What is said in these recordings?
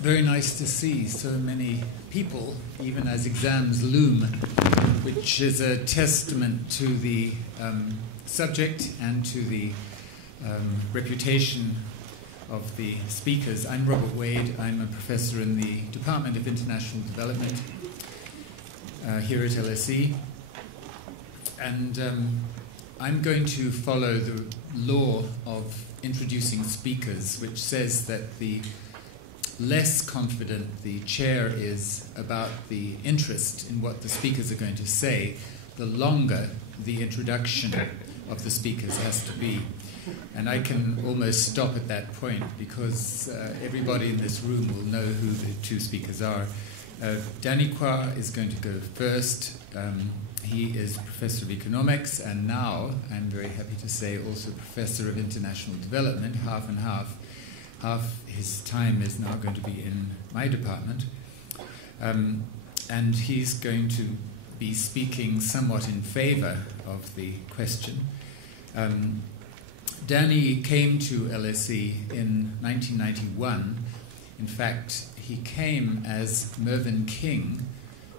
Very nice to see so many people, even as exams loom, which is a testament to the subject and to the reputation of the speakers. I'm Robert Wade. I'm a professor in the Department of International Development here at LSE. And I'm going to follow the law of introducing speakers, which says that the less confident the chair is about the interest in what the speakers are going to say, the longer the introduction of the speakers has to be. And I can almost stop at that point because everybody in this room will know who the two speakers are. Danny Quah is going to go first. He is Professor of Economics and now, I'm very happy to say, also Professor of International Development, half and half. Half his time is now going to be in my department. And he's going to be speaking somewhat in favor of the question. Danny came to LSE in 1991. In fact, he came as Mervyn King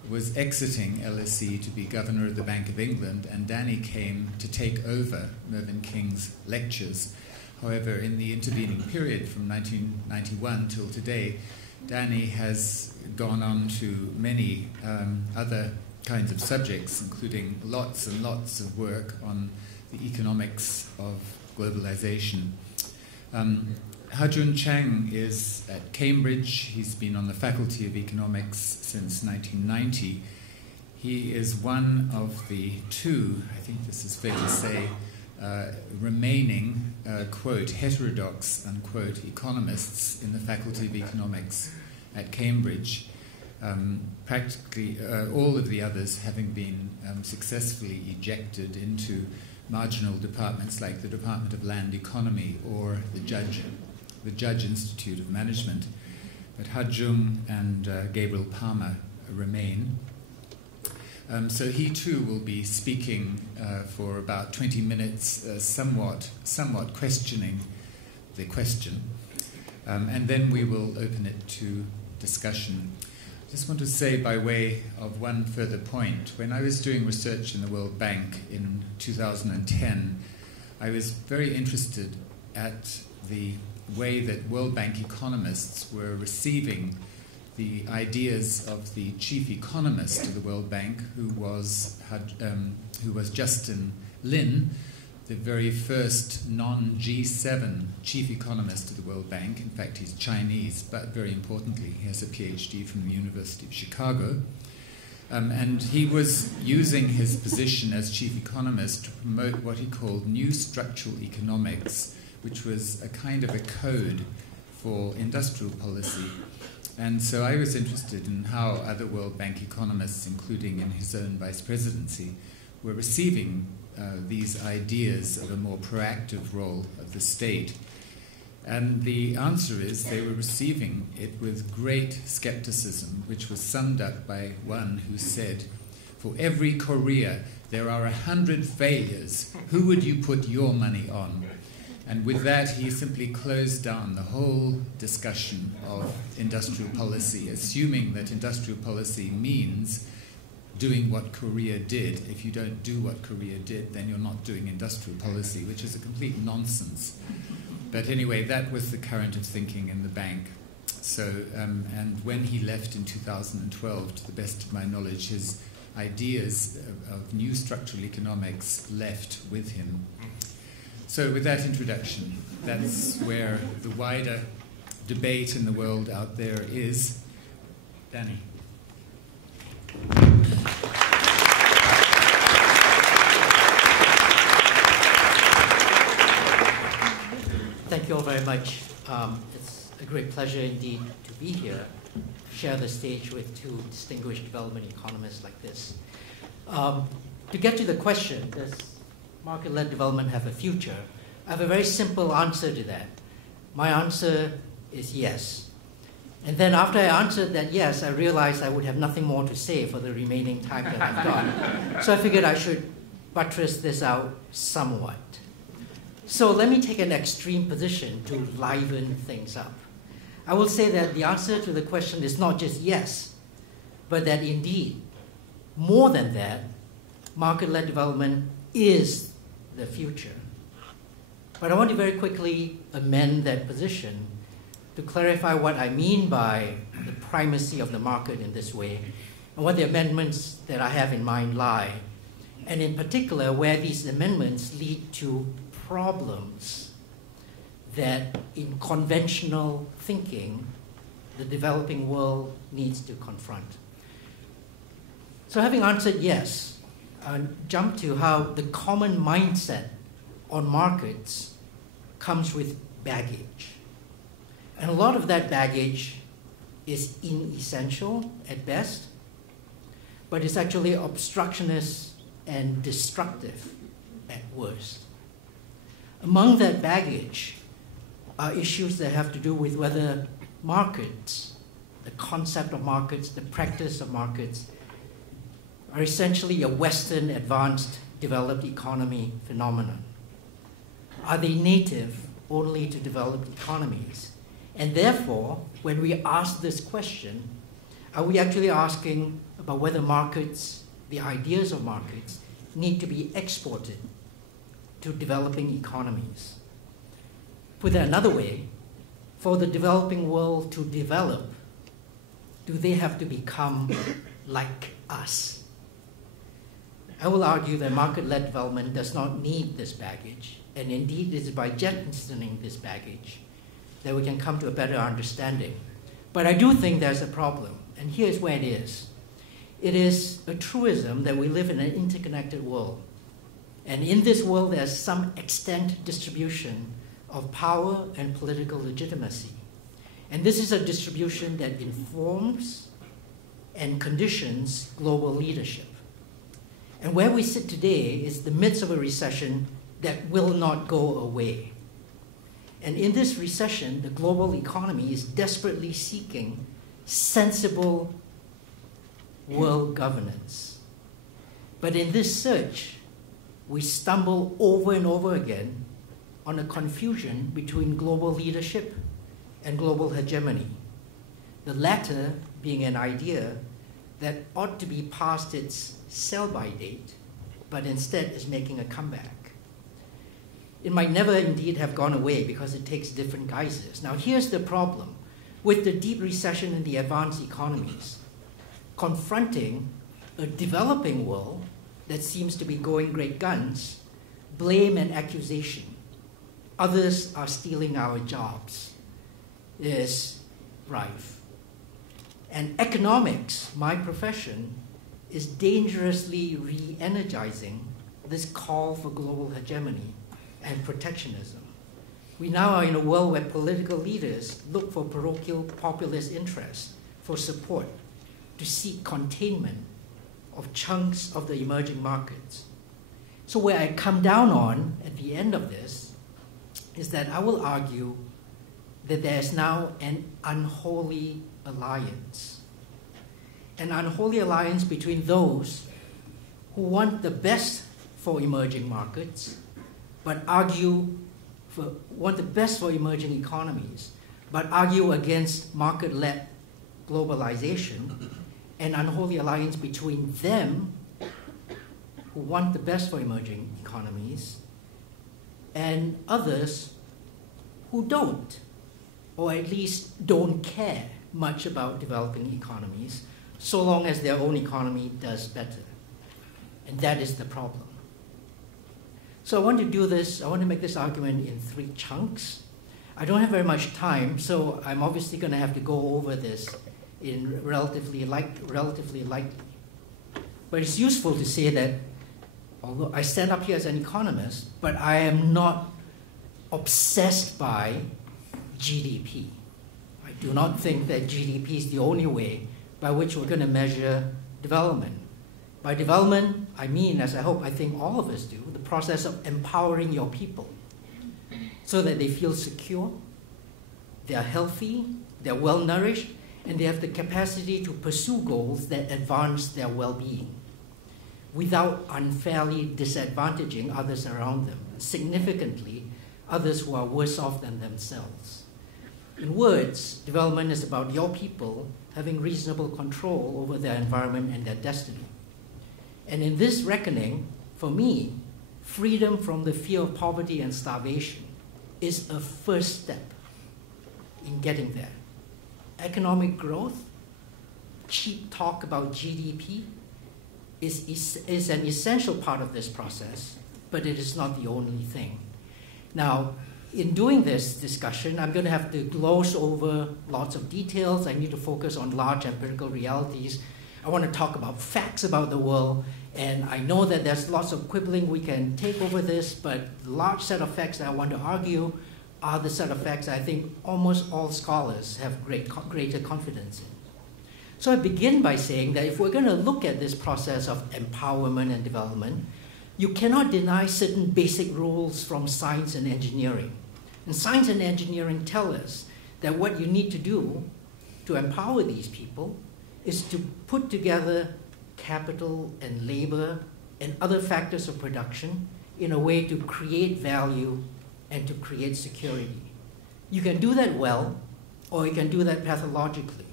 was exiting LSE to be governor of the Bank of England, and Danny came to take over Mervyn King's lectures. However, in the intervening period from 1991 till today, Danny has gone on to many other kinds of subjects, including lots and lots of work on the economics of globalization. Ha-Joon Chang is at Cambridge. He's been on the Faculty of Economics since 1990. He is one of the two, I think this is fair to say, remaining, quote, heterodox, unquote, economists in the Faculty of Economics at Cambridge. Practically all of the others having been successfully ejected into marginal departments like the Department of Land Economy or the Judge Institute of Management. But Ha-Joon and Gabriel Palmer remain. So he too will be speaking for about 20 minutes, somewhat questioning the question. And then we will open it to discussion. I just want to say by way of one further point, when I was doing research in the World Bank in 2010, I was very interested at the way that World Bank economists were receiving the ideas of the chief economist of the World Bank, who was Justin Lin, the very first non-G7 chief economist of the World Bank. In fact, he's Chinese, but very importantly, he has a PhD from the University of Chicago. And he was using his position as chief economist to promote what he called new structural economics, which was a kind of a code for industrial policy. And so I was interested in how other World Bank economists, including in his own vice presidency, were receiving these ideas of a more proactive role of the state. And the answer is they were receiving it with great skepticism, which was summed up by one who said, "For every Korea, there are 100 failures. Who would you put your money on?" And with that, he simply closed down the whole discussion of industrial policy, assuming that industrial policy means doing what Korea did. If you don't do what Korea did, then you're not doing industrial policy, which is a complete nonsense. But anyway, that was the current of thinking in the bank. So, and when he left in 2012, to the best of my knowledge, his ideas of new structural economics left with him. So with that introduction, that's where the wider debate in the world out there is. Danny. Thank you all very much. It's a great pleasure indeed to be here, share the stage with two distinguished development economists like this. To get to the question, does market-led development have a future? I have a very simple answer to that. My answer is yes. And then after I answered that yes, I realized I would have nothing more to say for the remaining time that I've got. So I figured I should buttress this out somewhat. So let me take an extreme position to liven things up. I will say that the answer to the question is not just yes, but that indeed, more than that, market-led development is the future. But I want to very quickly amend that position to clarify what I mean by the primacy of the market in this way, and what the amendments that I have in mind lie, and in particular where these amendments lead to problems that in conventional thinking the developing world needs to confront. So having answered yes, I'll jump to how the common mindset on markets comes with baggage. And a lot of that baggage is inessential at best, but it's actually obstructionist and destructive at worst. Among that baggage are issues that have to do with whether markets, the concept of markets, the practice of markets, are essentially a Western advanced developed economy phenomenon. Are they native only to developed economies? And therefore, when we ask this question, are we actually asking about whether markets, the ideas of markets, need to be exported to developing economies? Put that another way, for the developing world to develop, do they have to become like us? I will argue that market-led development does not need this baggage, and indeed it is by jettisoning this baggage that we can come to a better understanding. But I do think there's a problem, and here's where it is. It is a truism that we live in an interconnected world. And in this world, there's some extent distribution of power and political legitimacy. And this is a distribution that informs and conditions global leadership. And where we sit today is the midst of a recession that will not go away. And in this recession, the global economy is desperately seeking sensible world governance. But in this search, we stumble over and over again on a confusion between global leadership and global hegemony, the latter being an idea that ought to be past its sell-by date, but instead is making a comeback. It might never indeed have gone away because it takes different guises. Now here's the problem. With the deep recession in the advanced economies, confronting a developing world that seems to be going great guns, blame and accusation, others are stealing our jobs, is rife. And economics, my profession, is dangerously re-energizing this call for global hegemony and protectionism. We now are in a world where political leaders look for parochial populist interests for support to seek containment of chunks of the emerging markets. So where I come down on at the end of this is that I will argue that there's now an unholy alliance. An unholy alliance between those who want the best for emerging markets, but want the best for emerging economies, but argue against market-led globalization, an unholy alliance between them who want the best for emerging economies and others who don't, or at least don't care much about developing economies, so long as their own economy does better. And that is the problem. So I want to make this argument in 3 chunks. I don't have very much time, so I'm obviously going to have to go over this in relatively lightly. But it's useful to say that although I stand up here as an economist, but I am not obsessed by GDP. I do not think that GDP is the only way by which we're going to measure development. By development, I mean, as I think all of us do, the process of empowering your people so that they feel secure, they're healthy, they're well-nourished, and they have the capacity to pursue goals that advance their well-being without unfairly disadvantaging others around them, significantly others who are worse off than themselves. In words, development is about your people having reasonable control over their environment and their destiny. And in this reckoning, for me, freedom from the fear of poverty and starvation is a first step in getting there. Economic growth, cheap talk about GDP, is an essential part of this process, but it is not the only thing. Now, in doing this discussion, I'm going to have to gloss over lots of details. I need to focus on large empirical realities. I want to talk about facts about the world, and I know that there's lots of quibbling we can take over this, but the large set of facts that I want to argue are the set of facts I think almost all scholars have greater confidence in. So I begin by saying that if we're going to look at this process of empowerment and development, you cannot deny certain basic rules from science and engineering. And science and engineering tell us that what you need to do to empower these people is to put together capital and labor and other factors of production in a way to create value and to create security. You can do that well, or you can do that pathologically.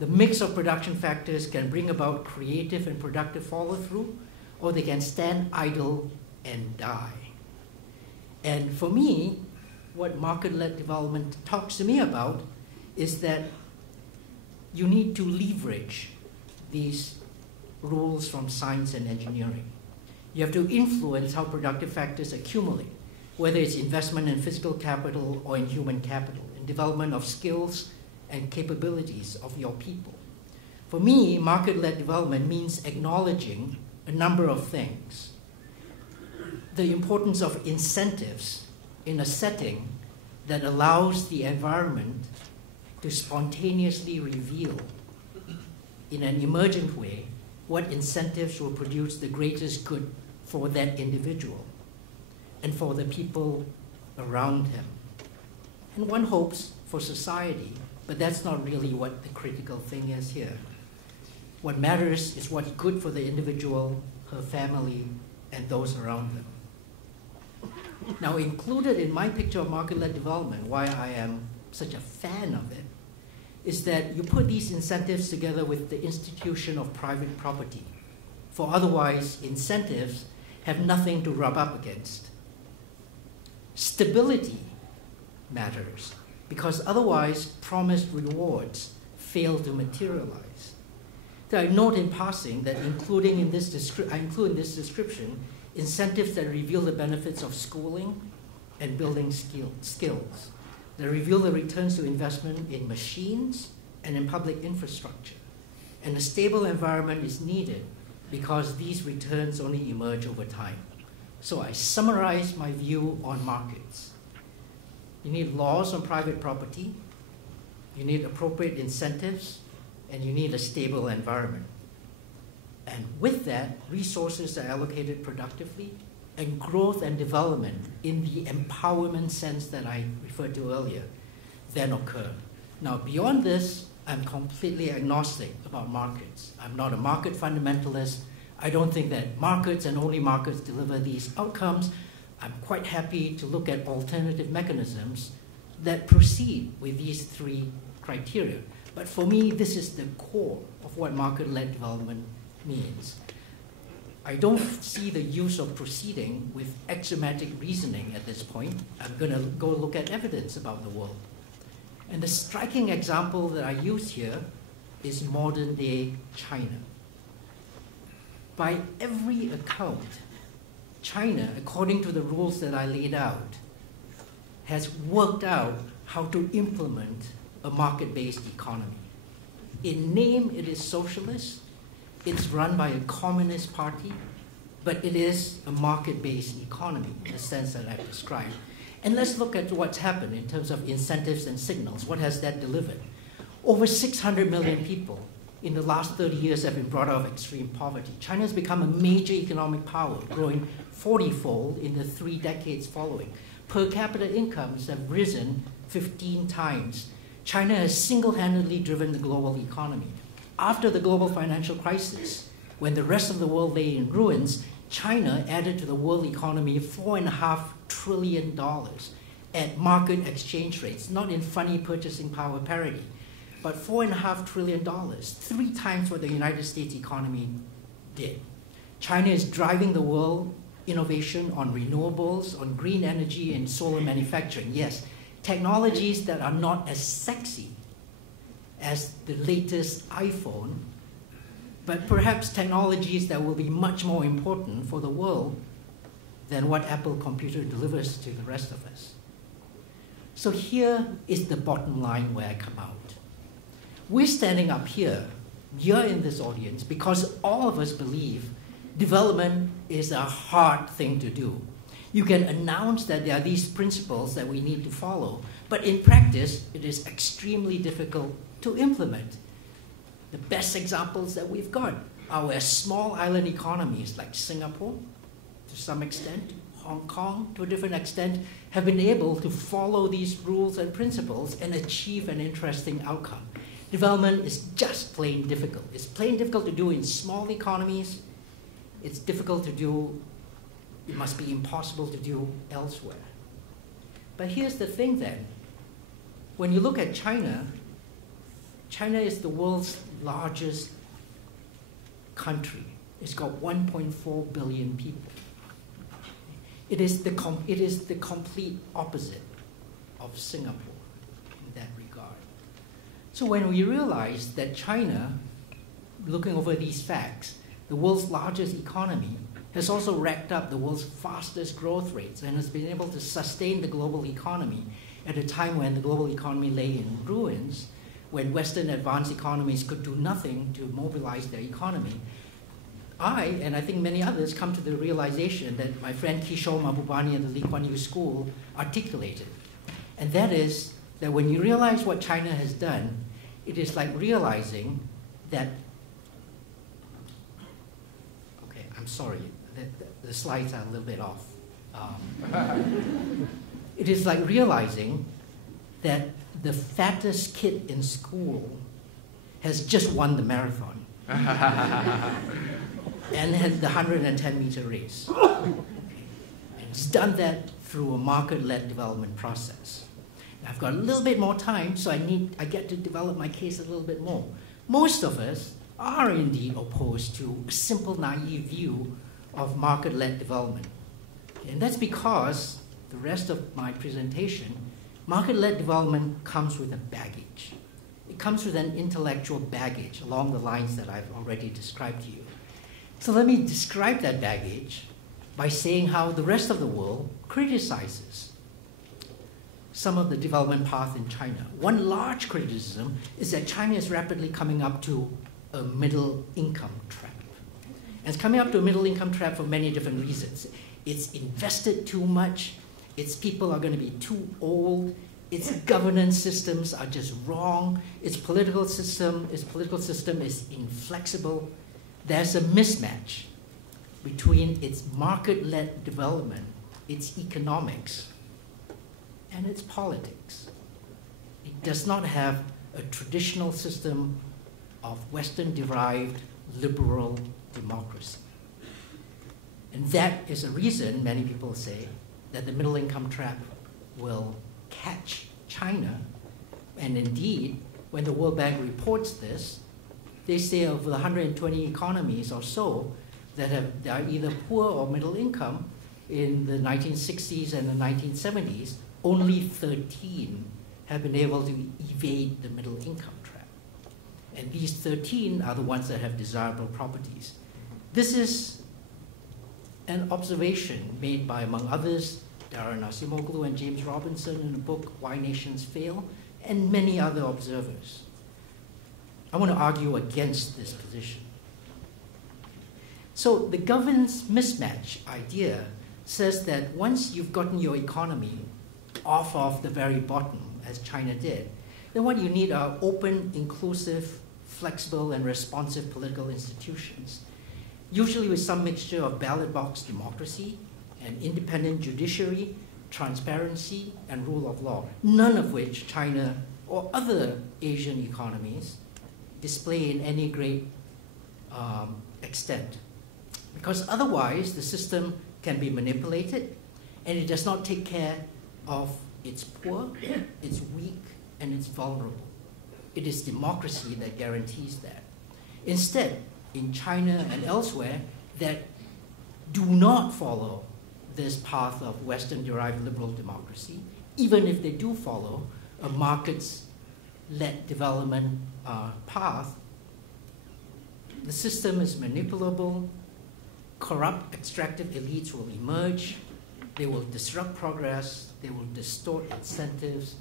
The mix of production factors can bring about creative and productive follow-through, or they can stand idle and die. And for me, what market-led development talks to me about is that you need to leverage these rules from science and engineering. You have to influence how productive factors accumulate, whether it's investment in physical capital or in human capital, in development of skills and capabilities of your people. For me, market-led development means acknowledging a number of things. The importance of incentives in a setting that allows the environment to spontaneously reveal in an emergent way what incentives will produce the greatest good for that individual and for the people around him. And one hopes for society, but that's not really what the critical thing is here. What matters is what's good for the individual, her family, and those around them. Now, included in my picture of market-led development, why I am such a fan of it, is that you put these incentives together with the institution of private property. For otherwise, incentives have nothing to rub up against. Stability matters, because otherwise promised rewards fail to materialize. So I note in passing that I include in this description incentives that reveal the benefits of schooling and building skills, that reveal the returns to investment in machines and in public infrastructure. And a stable environment is needed because these returns only emerge over time. So I summarize my view on markets. You need laws on private property, you need appropriate incentives, and you need a stable environment. And with that, resources are allocated productively, and growth and development in the empowerment sense that I referred to earlier then occur. Now, beyond this, I'm completely agnostic about markets. I'm not a market fundamentalist. I don't think that markets and only markets deliver these outcomes. I'm quite happy to look at alternative mechanisms that proceed with these three criteria. But for me, this is the core of what market-led development means. I don't see the use of proceeding with axiomatic reasoning at this point. I'm going to go look at evidence about the world. And the striking example that I use here is modern-day China. By every account, China, according to the rules that I laid out, has worked out how to implement a market-based economy. In name, it is socialist. It's run by a communist party, but it is a market-based economy in the sense that I've described. And let's look at what's happened in terms of incentives and signals. What has that delivered? Over 600 million people in the last 30 years have been brought out of extreme poverty. China has become a major economic power, growing 40-fold in the 3 decades following. Per capita incomes have risen 15 times. China has single-handedly driven the global economy. After the global financial crisis, when the rest of the world lay in ruins, China added to the world economy $4.5 trillion at market exchange rates, not in funny purchasing power parity, but $4.5 trillion, 3 times what the United States economy did. China is driving the world innovation on renewables, on green energy, and solar manufacturing. Yes, technologies that are not as sexy as the latest iPhone, but perhaps technologies that will be much more important for the world than what Apple Computer delivers to the rest of us. So here is the bottom line where I come out. We're standing up here in this audience, because all of us believe development is a hard thing to do. You can announce that there are these principles that we need to follow, but in practice, it is extremely difficult to implement. The best examples that we've got are where small island economies like Singapore, to some extent, Hong Kong, to a different extent, have been able to follow these rules and principles and achieve an interesting outcome. Development is just plain difficult. It's plain difficult to do in small economies. It's difficult to do, it must be impossible to do elsewhere. But here's the thing then. When you look at China, China is the world's largest country. It's got 1.4 billion people. It is the complete opposite of Singapore in that regard. So when we realize that China, looking over these facts, the world's largest economy, has also racked up the world's fastest growth rates and has been able to sustain the global economy at a time when the global economy lay in ruins, when Western advanced economies could do nothing to mobilize their economy. And I think many others, come to the realization that my friend Kishore Mahbubani at the Lee Kuan Yew School articulated. And that is that when you realize what China has done, it is like realizing that, okay, I'm sorry, the slides are a little bit off. It is like realizing that the fattest kid in school has just won the marathon and had the 110-meter race. And it's done that through a market-led development process. Now, I've got a little bit more time, so I get to develop my case a little bit more. Most of us are indeed opposed to a simple, naive view of market-led development. And that's because the rest of my presentation, market-led development comes with a baggage. It comes with an intellectual baggage along the lines that I've already described to you. So let me describe that baggage by saying how the rest of the world criticizes some of the development path in China. One large criticism is that China is rapidly coming up to a middle income trap. And it's coming up to a middle income trap for many different reasons. It's invested too much, its people are going to be too old, its governance systems are just wrong, its political system is inflexible. There's a mismatch between its market-led development, its economics, and its politics. It does not have a traditional system of Western-derived liberal democracy. And that is a reason, many people say, that the middle income trap will catch China. And indeed, when the World Bank reports this, they say of the 120 economies or so that are either poor or middle income in the 1960s and the 1970s, only 13 have been able to evade the middle income trap. And these 13 are the ones that have desirable properties. This is an observation made by, among others, Darren Acemoglu and James Robinson in the book Why Nations Fail, and many other observers. I want to argue against this position. So the governance mismatch idea says that once you've gotten your economy off of the very bottom, as China did, then what you need are open, inclusive, flexible, and responsive political institutions, usually with some mixture of ballot box democracy, an independent judiciary, transparency, and rule of law, none of which China or other Asian economies display in any great extent. Because otherwise, the system can be manipulated, and it does not take care of its poor, its weak, and its vulnerable. It is democracy that guarantees that. Instead, in China and elsewhere, that do not follow this path of Western-derived liberal democracy, even if they do follow a markets-led development path, the system is manipulable, corrupt extractive elites will emerge, they will disrupt progress, they will distort incentives,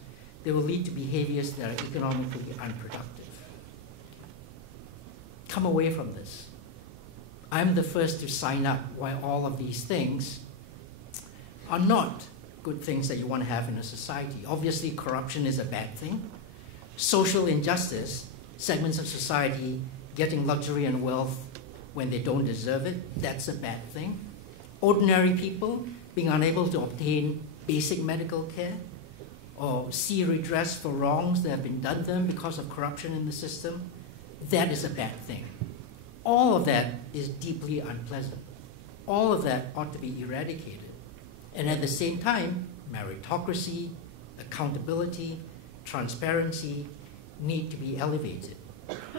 they will lead to behaviors that are economically unproductive. Come away from this. I'm the first to sign up why all of these things are not good things that you want to have in a society. Obviously, corruption is a bad thing. Social injustice, segments of society getting luxury and wealth when they don't deserve it, that's a bad thing. Ordinary people being unable to obtain basic medical care or see redress for wrongs that have been done to them because of corruption in the system, that is a bad thing. All of that is deeply unpleasant. All of that ought to be eradicated. And at the same time, meritocracy, accountability, transparency need to be elevated.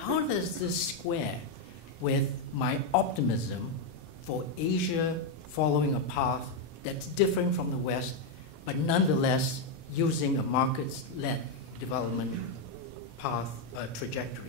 How does this square with my optimism for Asia following a path that's different from the West, but nonetheless using a markets-led development path trajectory?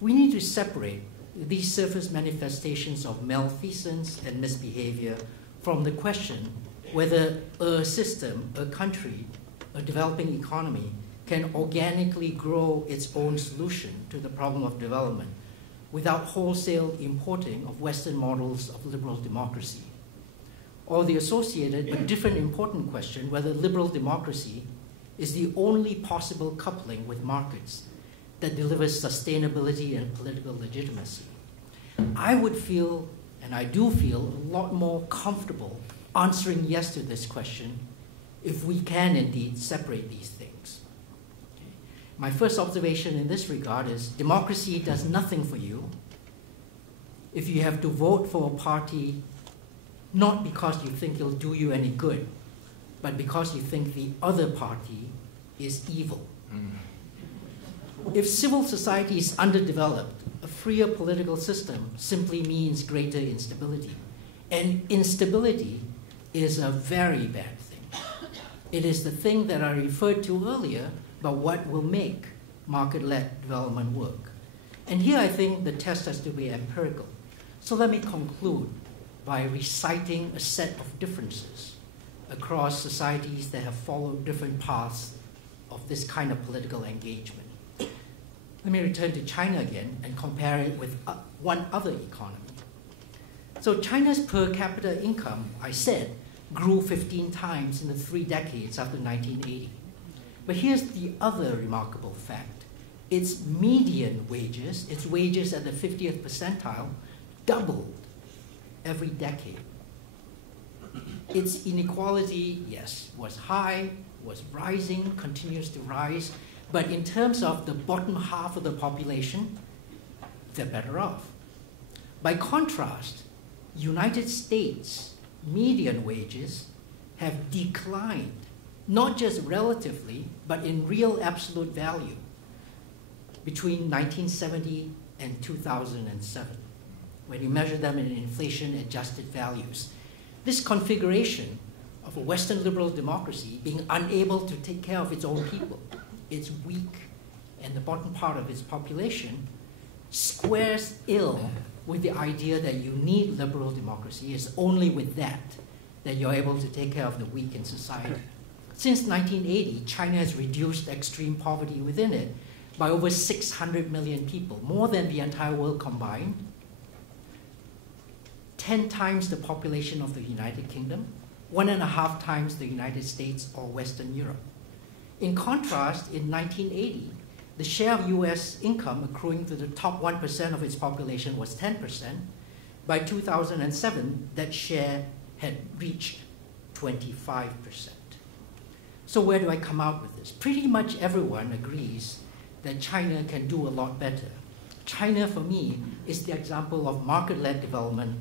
We need to separate these surface manifestations of malfeasance and misbehavior from the question whether a system, a country, a developing economy can organically grow its own solution to the problem of development without wholesale importing of Western models of liberal democracy. Or the associated but different important question whether liberal democracy is the only possible coupling with markets that delivers sustainability and political legitimacy. I would feel, and I do feel, a lot more comfortable answering yes to this question if we can indeed separate these things. Okay. My first observation in this regard is democracy does nothing for you if you have to vote for a party not because you think it'll do you any good, but because you think the other party is evil. If civil society is underdeveloped, a freer political system simply means greater instability. And instability is a very bad thing. It is the thing that I referred to earlier about what will make market-led development work. And here I think the test has to be empirical. So let me conclude by reciting a set of differences across societies that have followed different paths of this kind of political engagement. Let me return to China again and compare it with one other economy. So China's per capita income, I said, grew 15 times in the 3 decades after 1980. But here's the other remarkable fact. Its median wages, its wages at the 50th percentile, doubled every decade. Its inequality, yes, was high, was rising, continues to rise, but in terms of the bottom half of the population, they're better off. By contrast, United States median wages have declined, not just relatively, but in real absolute value between 1970 and 2007, when you measure them in inflation-adjusted values. This configuration of a Western liberal democracy being unable to take care of its own people, its weak and the bottom part of its population, squares ill with the idea that you need liberal democracy. It's only with that you're able to take care of the weak in society. Since 1980, China has reduced extreme poverty within it by over 600 million people, more than the entire world combined, 10 times the population of the United Kingdom, 1.5 times the United States or Western Europe. In contrast, in 1980, the share of US income accruing to the top 1% of its population was 10%. By 2007, that share had reached 25%. So where do I come out with this? Pretty much everyone agrees that China can do a lot better. China, for me, is the example of market-led development,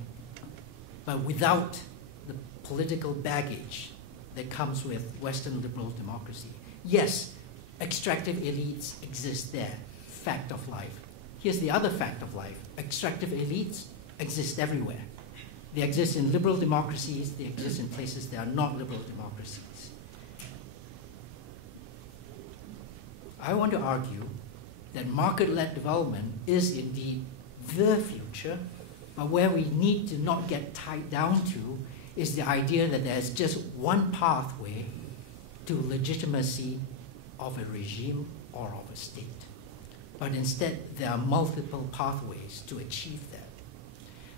but without the political baggage that comes with Western liberal democracy. Yes, extractive elites exist there, fact of life. Here's the other fact of life. Extractive elites exist everywhere. They exist in liberal democracies, they exist in places that are not liberal democracies. I want to argue that market-led development is indeed the future, but where we need to not get tied down to is the idea that there's just one pathway to legitimacy of a regime or of a state. But instead, there are multiple pathways to achieve that.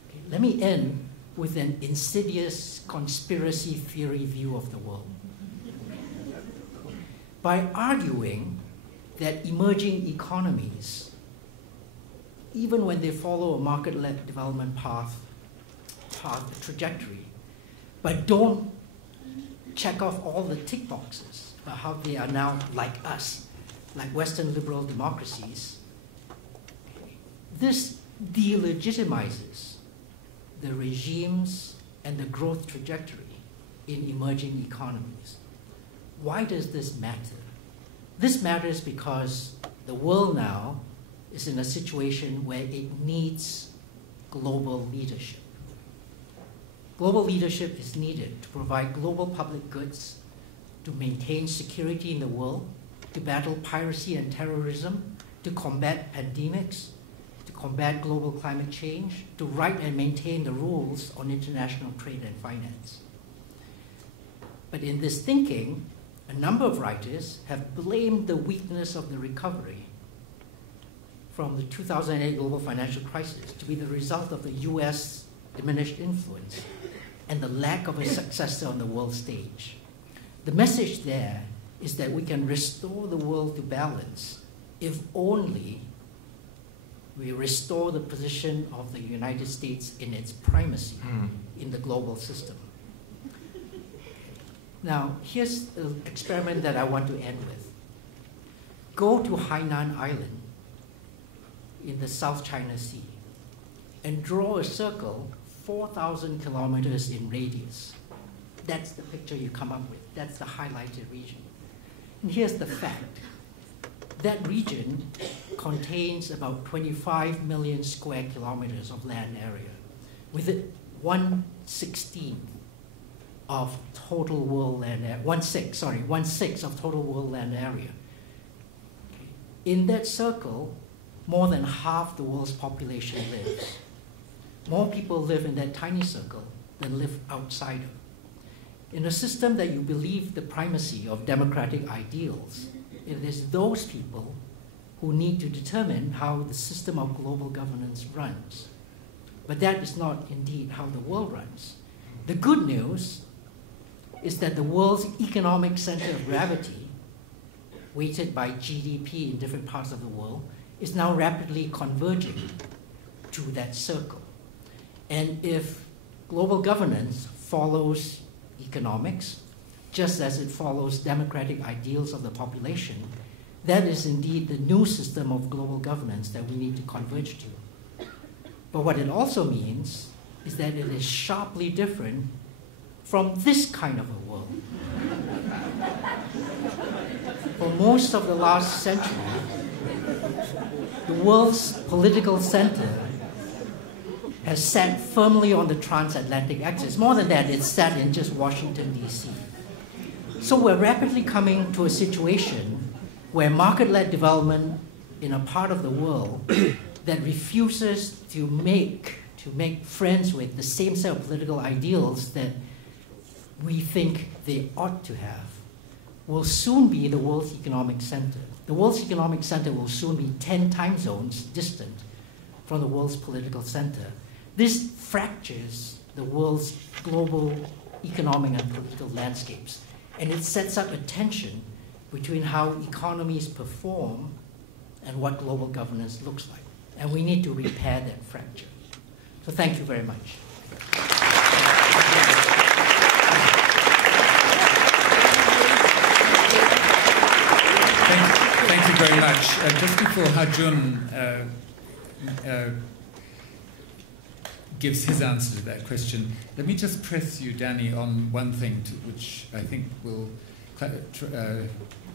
Okay, let me end with an insidious conspiracy theory view of the world. By arguing that emerging economies, even when they follow a market-led development path trajectory, but don't check off all the tick boxes about how they are now like us, like Western liberal democracies, this delegitimizes the regimes and the growth trajectory in emerging economies. Why does this matter? This matters because the world now is in a situation where it needs global leadership. Global leadership is needed to provide global public goods, to maintain security in the world, to battle piracy and terrorism, to combat pandemics, to combat global climate change, to write and maintain the rules on international trade and finance. But in this thinking, a number of writers have blamed the weakness of the recovery from the 2008 global financial crisis to be the result of the US diminished influence and the lack of a successor on the world stage. The message there is that we can restore the world to balance if only we restore the position of the United States in its primacy in the global system. Now, here's an experiment that I want to end with. Go to Hainan Island in the South China Sea and draw a circle 4,000 kilometers in radius. That's the picture you come up with. That's the highlighted region. And here's the fact. That region contains about 25 million square kilometers of land area, with it 1/16 of total world land area, 1/6 of total world land area. Okay. In that circle, more than half the world's population lives. More people live in that tiny circle than live outside of. In a system that you believe the primacy of democratic ideals, it is those people who need to determine how the system of global governance runs. But that is not indeed how the world runs. The good news is that the world's economic center of gravity, weighted by GDP in different parts of the world, is now rapidly converging to that circle. And if global governance follows economics, just as it follows democratic ideals of the population, that is indeed the new system of global governance that we need to converge to. But what it also means is that it is sharply different from this kind of a world. For most of the last century, the world's political center has sat firmly on the transatlantic axis. More than that, it's sat in just Washington, D.C. So we're rapidly coming to a situation where market-led development in a part of the world that refuses to make friends with the same set of political ideals that we think they ought to have will soon be the world's economic center. The world's economic center will soon be 10 time zones distant from the world's political center. This fractures the world's global economic and political landscapes, and it sets up a tension between how economies perform and what global governance looks like. And we need to repair that fracture. So thank you very much. Thank you very much. Just before Ha-Joon gives his answer to that question. Let me just press you, Danny, on one thing which I think will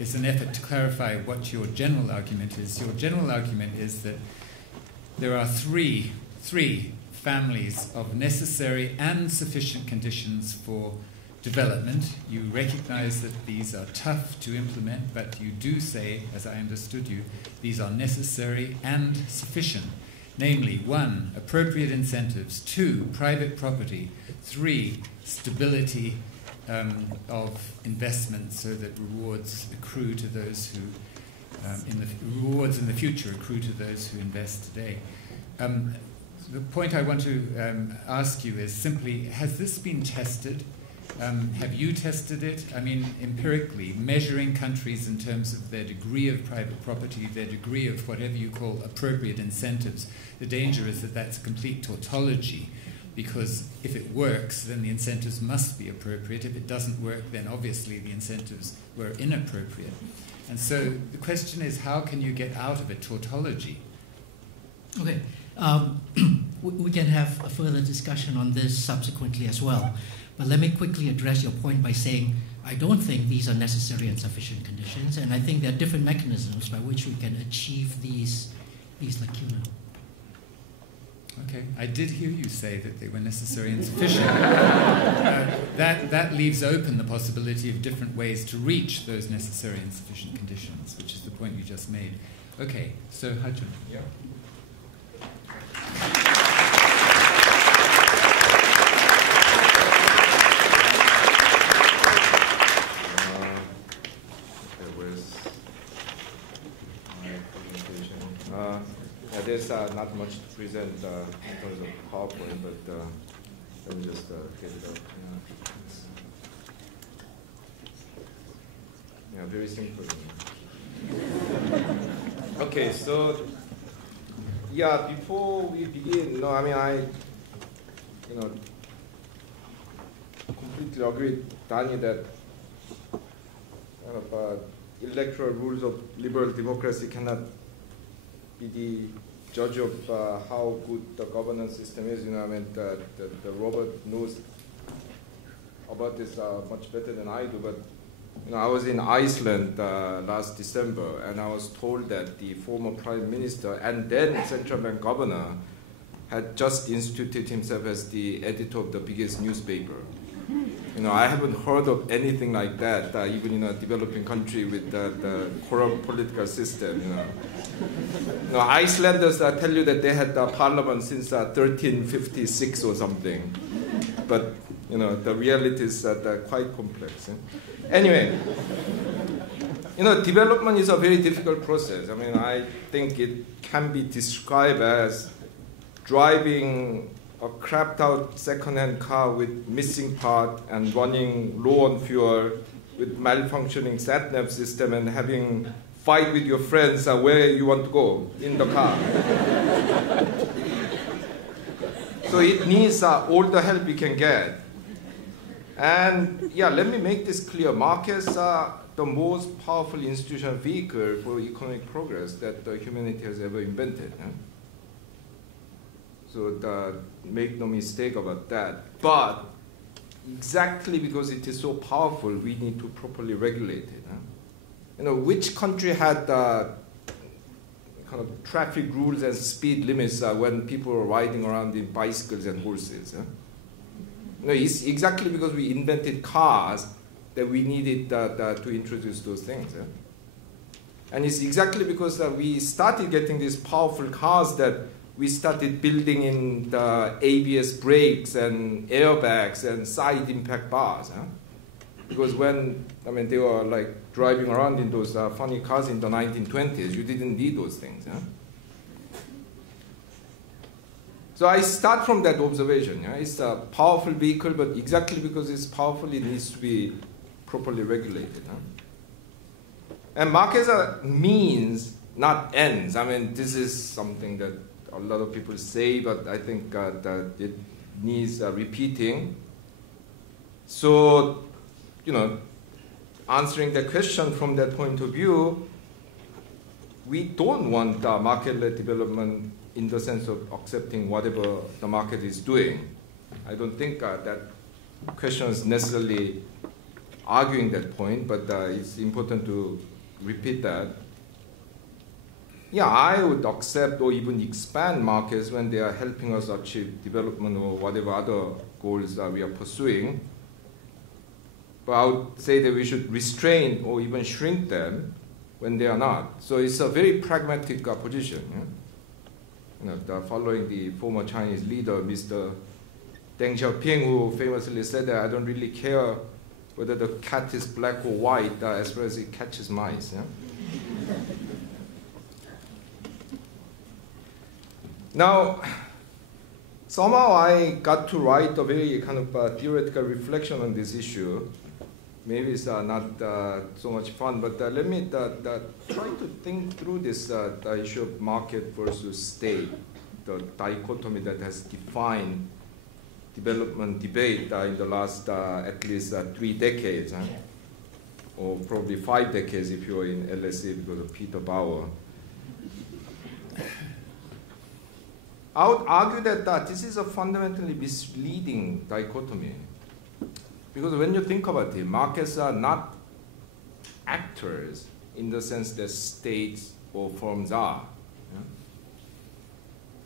is an effort to clarify what your general argument is. Your general argument is that there are three families of necessary and sufficient conditions for development. You recognize that these are tough to implement, but you do say, as I understood you, these are necessary and sufficient. Namely, 1, appropriate incentives, 2, private property, 3, stability of investment so that rewards accrue to those who, rewards in the future accrue to those who invest today. The point I want to ask you is simply, has this been tested? Have you tested it? I mean, empirically, measuring countries in terms of their degree of private property, their degree of whatever you call appropriate incentives. The danger is that that's a complete tautology, because if it works, then the incentives must be appropriate. If it doesn't work, then obviously the incentives were inappropriate. And so the question is, how can you get out of a tautology? Okay. We can have a further discussion on this subsequently as well. But let me quickly address your point by saying I don't think these are necessary and sufficient conditions, and I think there are different mechanisms by which we can achieve these lacunae. Okay, I did hear you say that they were necessary and sufficient. That leaves open the possibility of different ways to reach those necessary and sufficient conditions, which is the point you just made. Okay, so Ha-Joon. Yeah. There's not much to present in terms of PowerPoint, but let me just get it up. Yeah, very simple. Okay, so yeah, before we begin, I completely agree with Danny that kind of electoral rules of liberal democracy cannot be the judge of how good the governance system is. The Robert knows about this much better than I do, but I was in Iceland last December, and I was told that the former prime minister and then central bank governor had just instituted himself as the editor of the biggest newspaper. I haven't heard of anything like that, even in a developing country with the corrupt political system. Icelanders tell you that they had the parliament since 1356 or something, but the reality is quite complex. Anyway, development is a very difficult process. I think it can be described as driving a crapped out second-hand car with missing part and running low on fuel with malfunctioning sat-nav system and having fight with your friends where you want to go in the car. So it needs all the help we can get. And yeah, let me make this clear. Markets are the most powerful institutional vehicle for economic progress that humanity has ever invented. So make no mistake about that. But exactly because it is so powerful, we need to properly regulate it. Which country had kind of traffic rules and speed limits when people were riding around in bicycles and horses? It's exactly because we invented cars that we needed to introduce those things. And it's exactly because we started getting these powerful cars that we started building in the ABS brakes and airbags and side impact bars. Because when they were like driving around in those funny cars in the 1920s, you didn't need those things. So I start from that observation. It's a powerful vehicle, but exactly because it's powerful, it needs to be properly regulated. And markets are means, not ends. This is something that a lot of people say, but I think that it needs repeating. So, answering the question from that point of view, we don't want market-led development in the sense of accepting whatever the market is doing. I don't think that question is necessarily arguing that point, but it's important to repeat that. Yeah, I would accept or even expand markets when they are helping us achieve development or whatever other goals that we are pursuing. But I would say that we should restrain or even shrink them when they are not. So it's a very pragmatic position. Yeah? Following the former Chinese leader, Mr. Deng Xiaoping, who famously said that I don't really care whether the cat is black or white as far as it catches mice. Yeah? Now, somehow I got to write a very kind of theoretical reflection on this issue. Maybe it's not so much fun, but let me try to think through this the issue of market versus state, the dichotomy that has defined development debate in the last at least 3 decades, or probably 5 decades if you're in LSE because of Peter Bauer. I would argue that this is a fundamentally misleading dichotomy. Because when you think about it, markets are not actors in the sense that states or firms are. Yeah?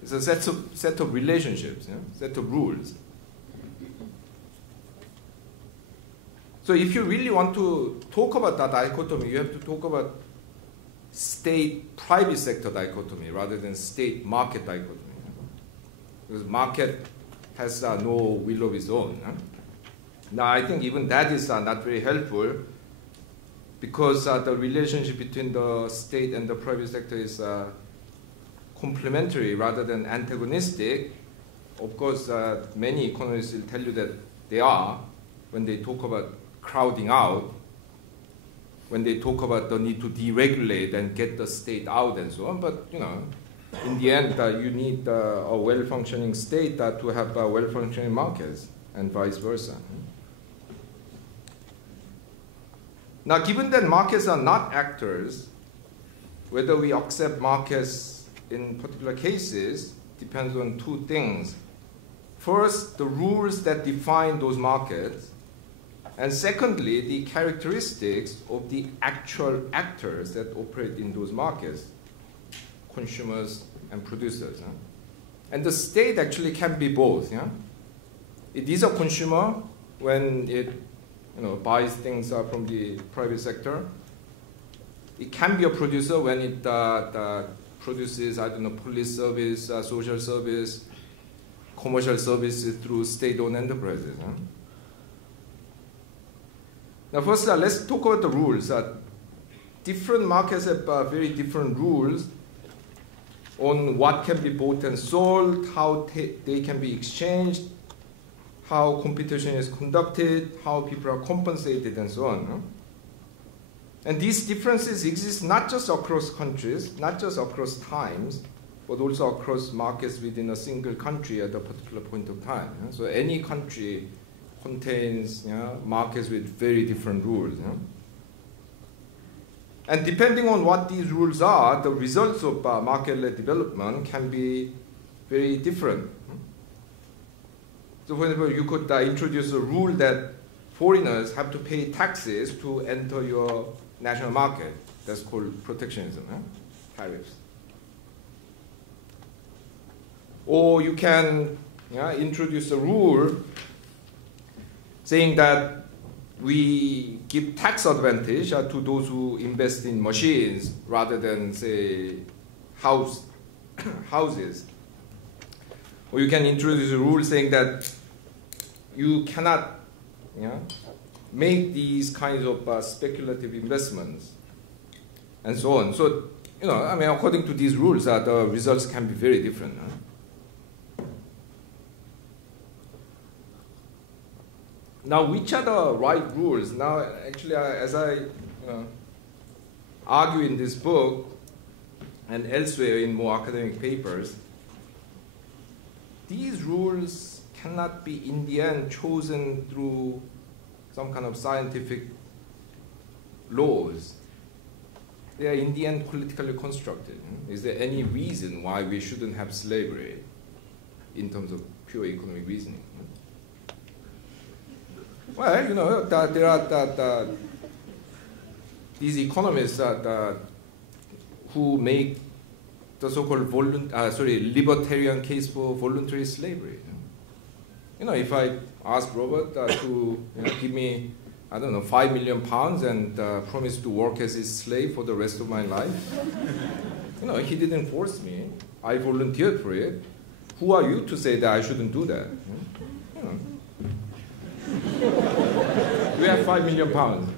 It's a set of relationships, yeah? Set of rules. So if you really want to talk about that dichotomy, you have to talk about state-private sector dichotomy rather than state-market dichotomy. Because market has no will of its own. Now, I think even that is not very helpful because the relationship between the state and the private sector is complementary rather than antagonistic. Of course, many economists will tell you that they are when they talk about crowding out, when they talk about the need to deregulate and get the state out and so on. But, in the end, you need a well-functioning state to have well-functioning markets and vice versa. Now, given that markets are not actors, whether we accept markets in particular cases depends on 2 things. First, the rules that define those markets, and secondly, the characteristics of the actual actors that operate in those markets, consumers and producers. And the state actually can be both. Yeah? It is a consumer when it buys things from the private sector. It can be a producer when it produces, police service, social service, commercial services through state-owned enterprises. Now first, let's talk about the rules. Different markets have very different rules on what can be bought and sold, how they can be exchanged, how competition is conducted, how people are compensated, and so on. And these differences exist not just across countries, not just across times, but also across markets within a single country at a particular point of time. So any country contains markets with very different rules. And depending on what these rules are, the results of market-led development can be very different. So for example, you could introduce a rule that foreigners have to pay taxes to enter your national market. That's called protectionism, tariffs. Or you can introduce a rule saying that we give tax advantage to those who invest in machines rather than, say, houses. Or you can introduce a rule saying that you cannot make these kinds of speculative investments and so on. So, according to these rules, the results can be very different. Now, which are the right rules? Now, actually, as I argue in this book and elsewhere in more academic papers, these rules cannot be, in the end, chosen through some kind of scientific laws. they are in the end politically constructed. Is there any reason why we shouldn't have slavery in terms of pure economic reasoning? Well, you know, there are these economists who make the so-called libertarian case for voluntary slavery. You know, if I ask Robert to give me, I don't know, 5 million pounds and promise to work as his slave for the rest of my life, you know, he didn't force me. I volunteered for it. Who are you to say that I shouldn't do that? You know. We have 5 million pounds.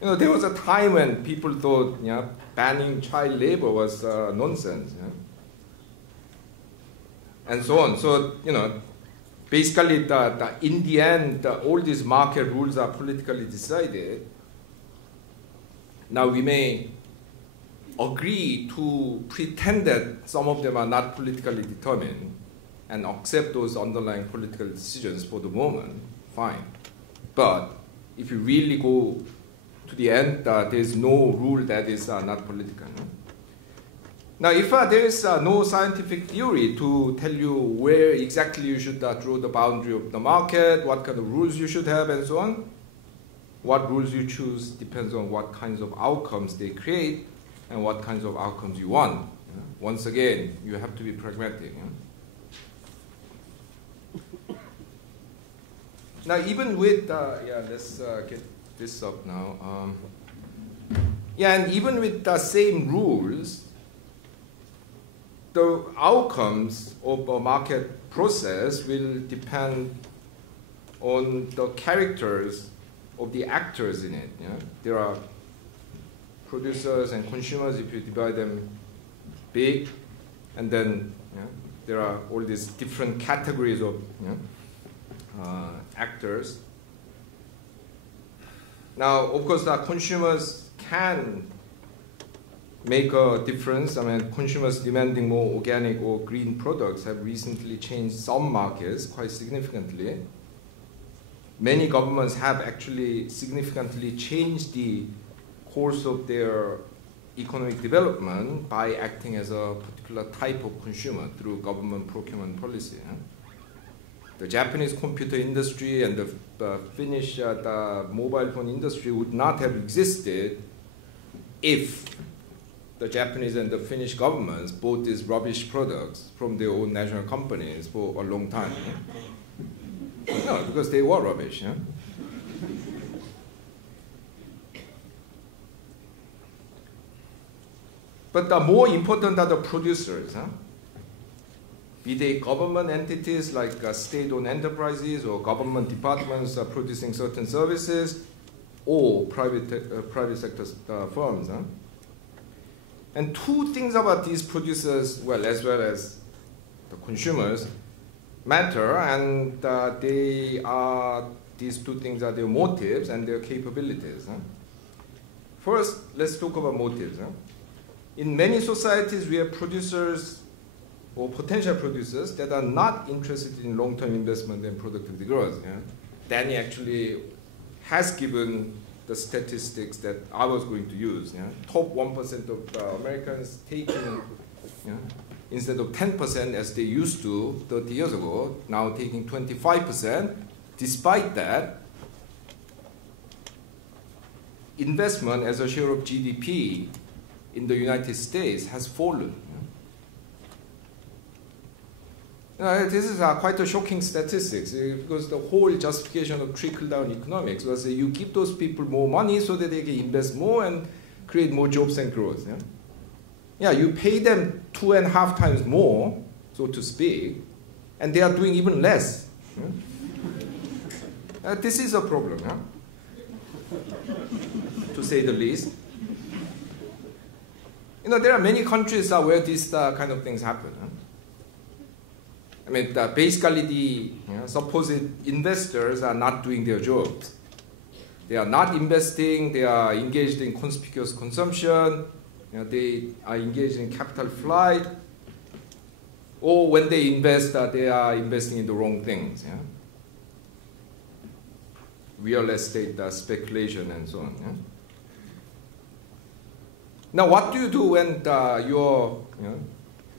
You know, there was a time when people thought, banning child labor was nonsense, and so on. So, you know, basically, in the end, all these market rules are politically decided. Now, we may agree to pretend that some of them are not politically determined and accept those underlying political decisions for the moment, fine. But if you really go to the end, there is no rule that is not political. Now, if there is no scientific theory to tell you where exactly you should draw the boundary of the market, what kind of rules you should have, and so on, what rules you choose depends on what kinds of outcomes they create and what kinds of outcomes you want. Once again, you have to be pragmatic. Now, even with, let's get this up now. And even with the same rules, the outcomes of a market process will depend on the characters of the actors in it. There are producers and consumers if you divide them big, and then there are all these different categories of actors. Now, of course, the consumers can make a difference. I mean, consumers demanding more organic or green products have recently changed some markets quite significantly. Many governments have actually significantly changed the course of their economic development by acting as a particular type of consumer through government procurement policy. The Japanese computer industry and the Finnish the mobile phone industry would not have existed if the Japanese and the Finnish governments bought these rubbish products from their own national companies for a long time. No, because they were rubbish. But the more important are the producers. Be they government entities like state-owned enterprises or government departments producing certain services, or private sector firms. And two things about these producers, well, as well as the consumers, matter, and these two things are their motives and their capabilities. First, let's talk about motives. In many societies, we have producers or potential producers that are not interested in long-term investment and productivity growth. Danny actually has given the statistics that I was going to use. Top 1% of Americans taking, instead of 10% as they used to 30 years ago, now taking 25%. Despite that, investment as a share of GDP in the United States has fallen. This is quite a shocking statistics because the whole justification of trickle-down economics was that you give those people more money so that they can invest more and create more jobs and growth. You pay them 2.5 times more, so to speak, and they are doing even less. This is a problem, to say the least. There are many countries where these kind of things happen. I mean, basically the supposed investors are not doing their jobs. They are not investing, they are engaged in conspicuous consumption, they are engaged in capital flight, or when they invest, they are investing in the wrong things. real estate speculation and so on. Yeah? Now, what do you do when your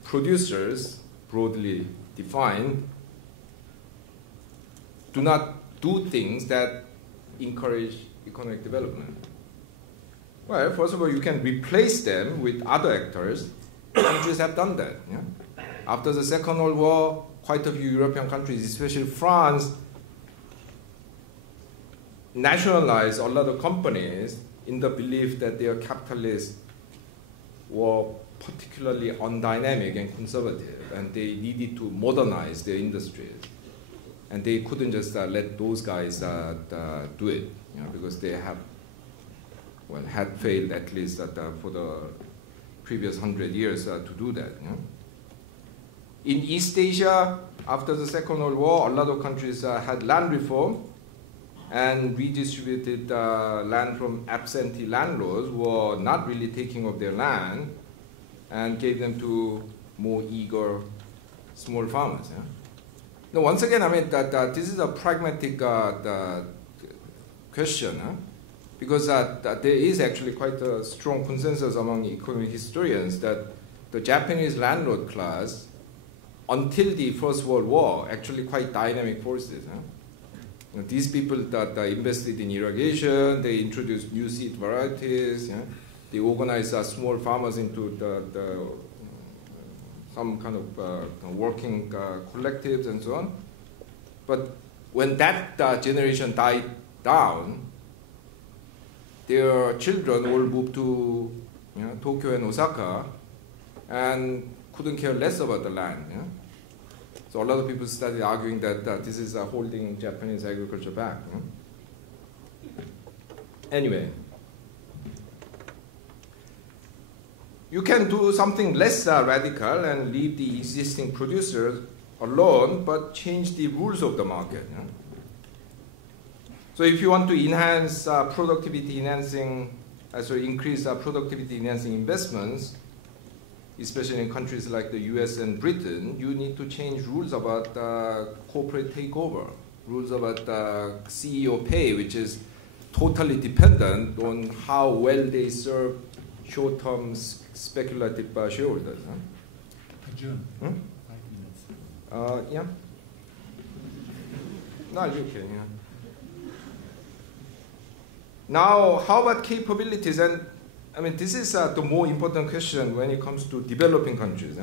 producers, broadly defined, do not do things that encourage economic development? Well, first of all, you can replace them with other actors. Countries have done that. Yeah? After the Second World War, quite a few European countries, especially France, nationalized a lot of companies in the belief that their capitalists were particularly undynamic and conservative, and they needed to modernize their industries. And they couldn't just let those guys do it, because they had failed at least for the previous 100 years to do that. In East Asia, after the Second World War, a lot of countries had land reform and redistributed land from absentee landlords who were not really taking of their land and gave them to more eager small farmers. Yeah? Now, once again, I mean, this is a pragmatic question, because there is actually quite a strong consensus among economic historians that the Japanese landlord class, until the First World War, actually quite dynamic forces. These people that invested in irrigation, they introduced new seed varieties, they organized small farmers into some kind of working collectives and so on. But when that generation died down, their children all moved to Tokyo and Osaka and couldn't care less about the land. So a lot of people started arguing that this is holding Japanese agriculture back. Anyway, you can do something less radical and leave the existing producers alone, but change the rules of the market. So if you want to enhance increase productivity enhancing investments, especially in countries like the US and Britain, you need to change rules about corporate takeover, rules about CEO pay, which is totally dependent on how well they serve short-term speculative shareholders. Ha-Joon, 5 minutes. Yeah. No, you can, yeah. Now, how about capabilities? And I mean, this is the more important question when it comes to developing countries.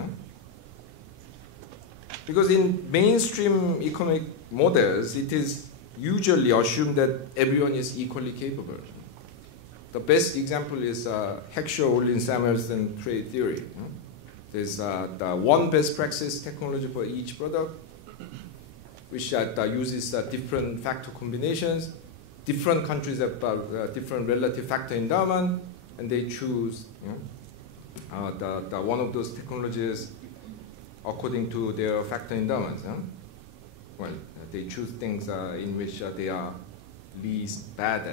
Because in mainstream economic models, it is usually assumed that everyone is equally capable. The best example is Heckscher-Ohlin-Samuelson trade theory. There's the one best practice technology for each product, which uses different factor combinations. Different countries have different relative factor endowment, and they choose the one of those technologies according to their factor endowments. Well, they choose things in which they are least bad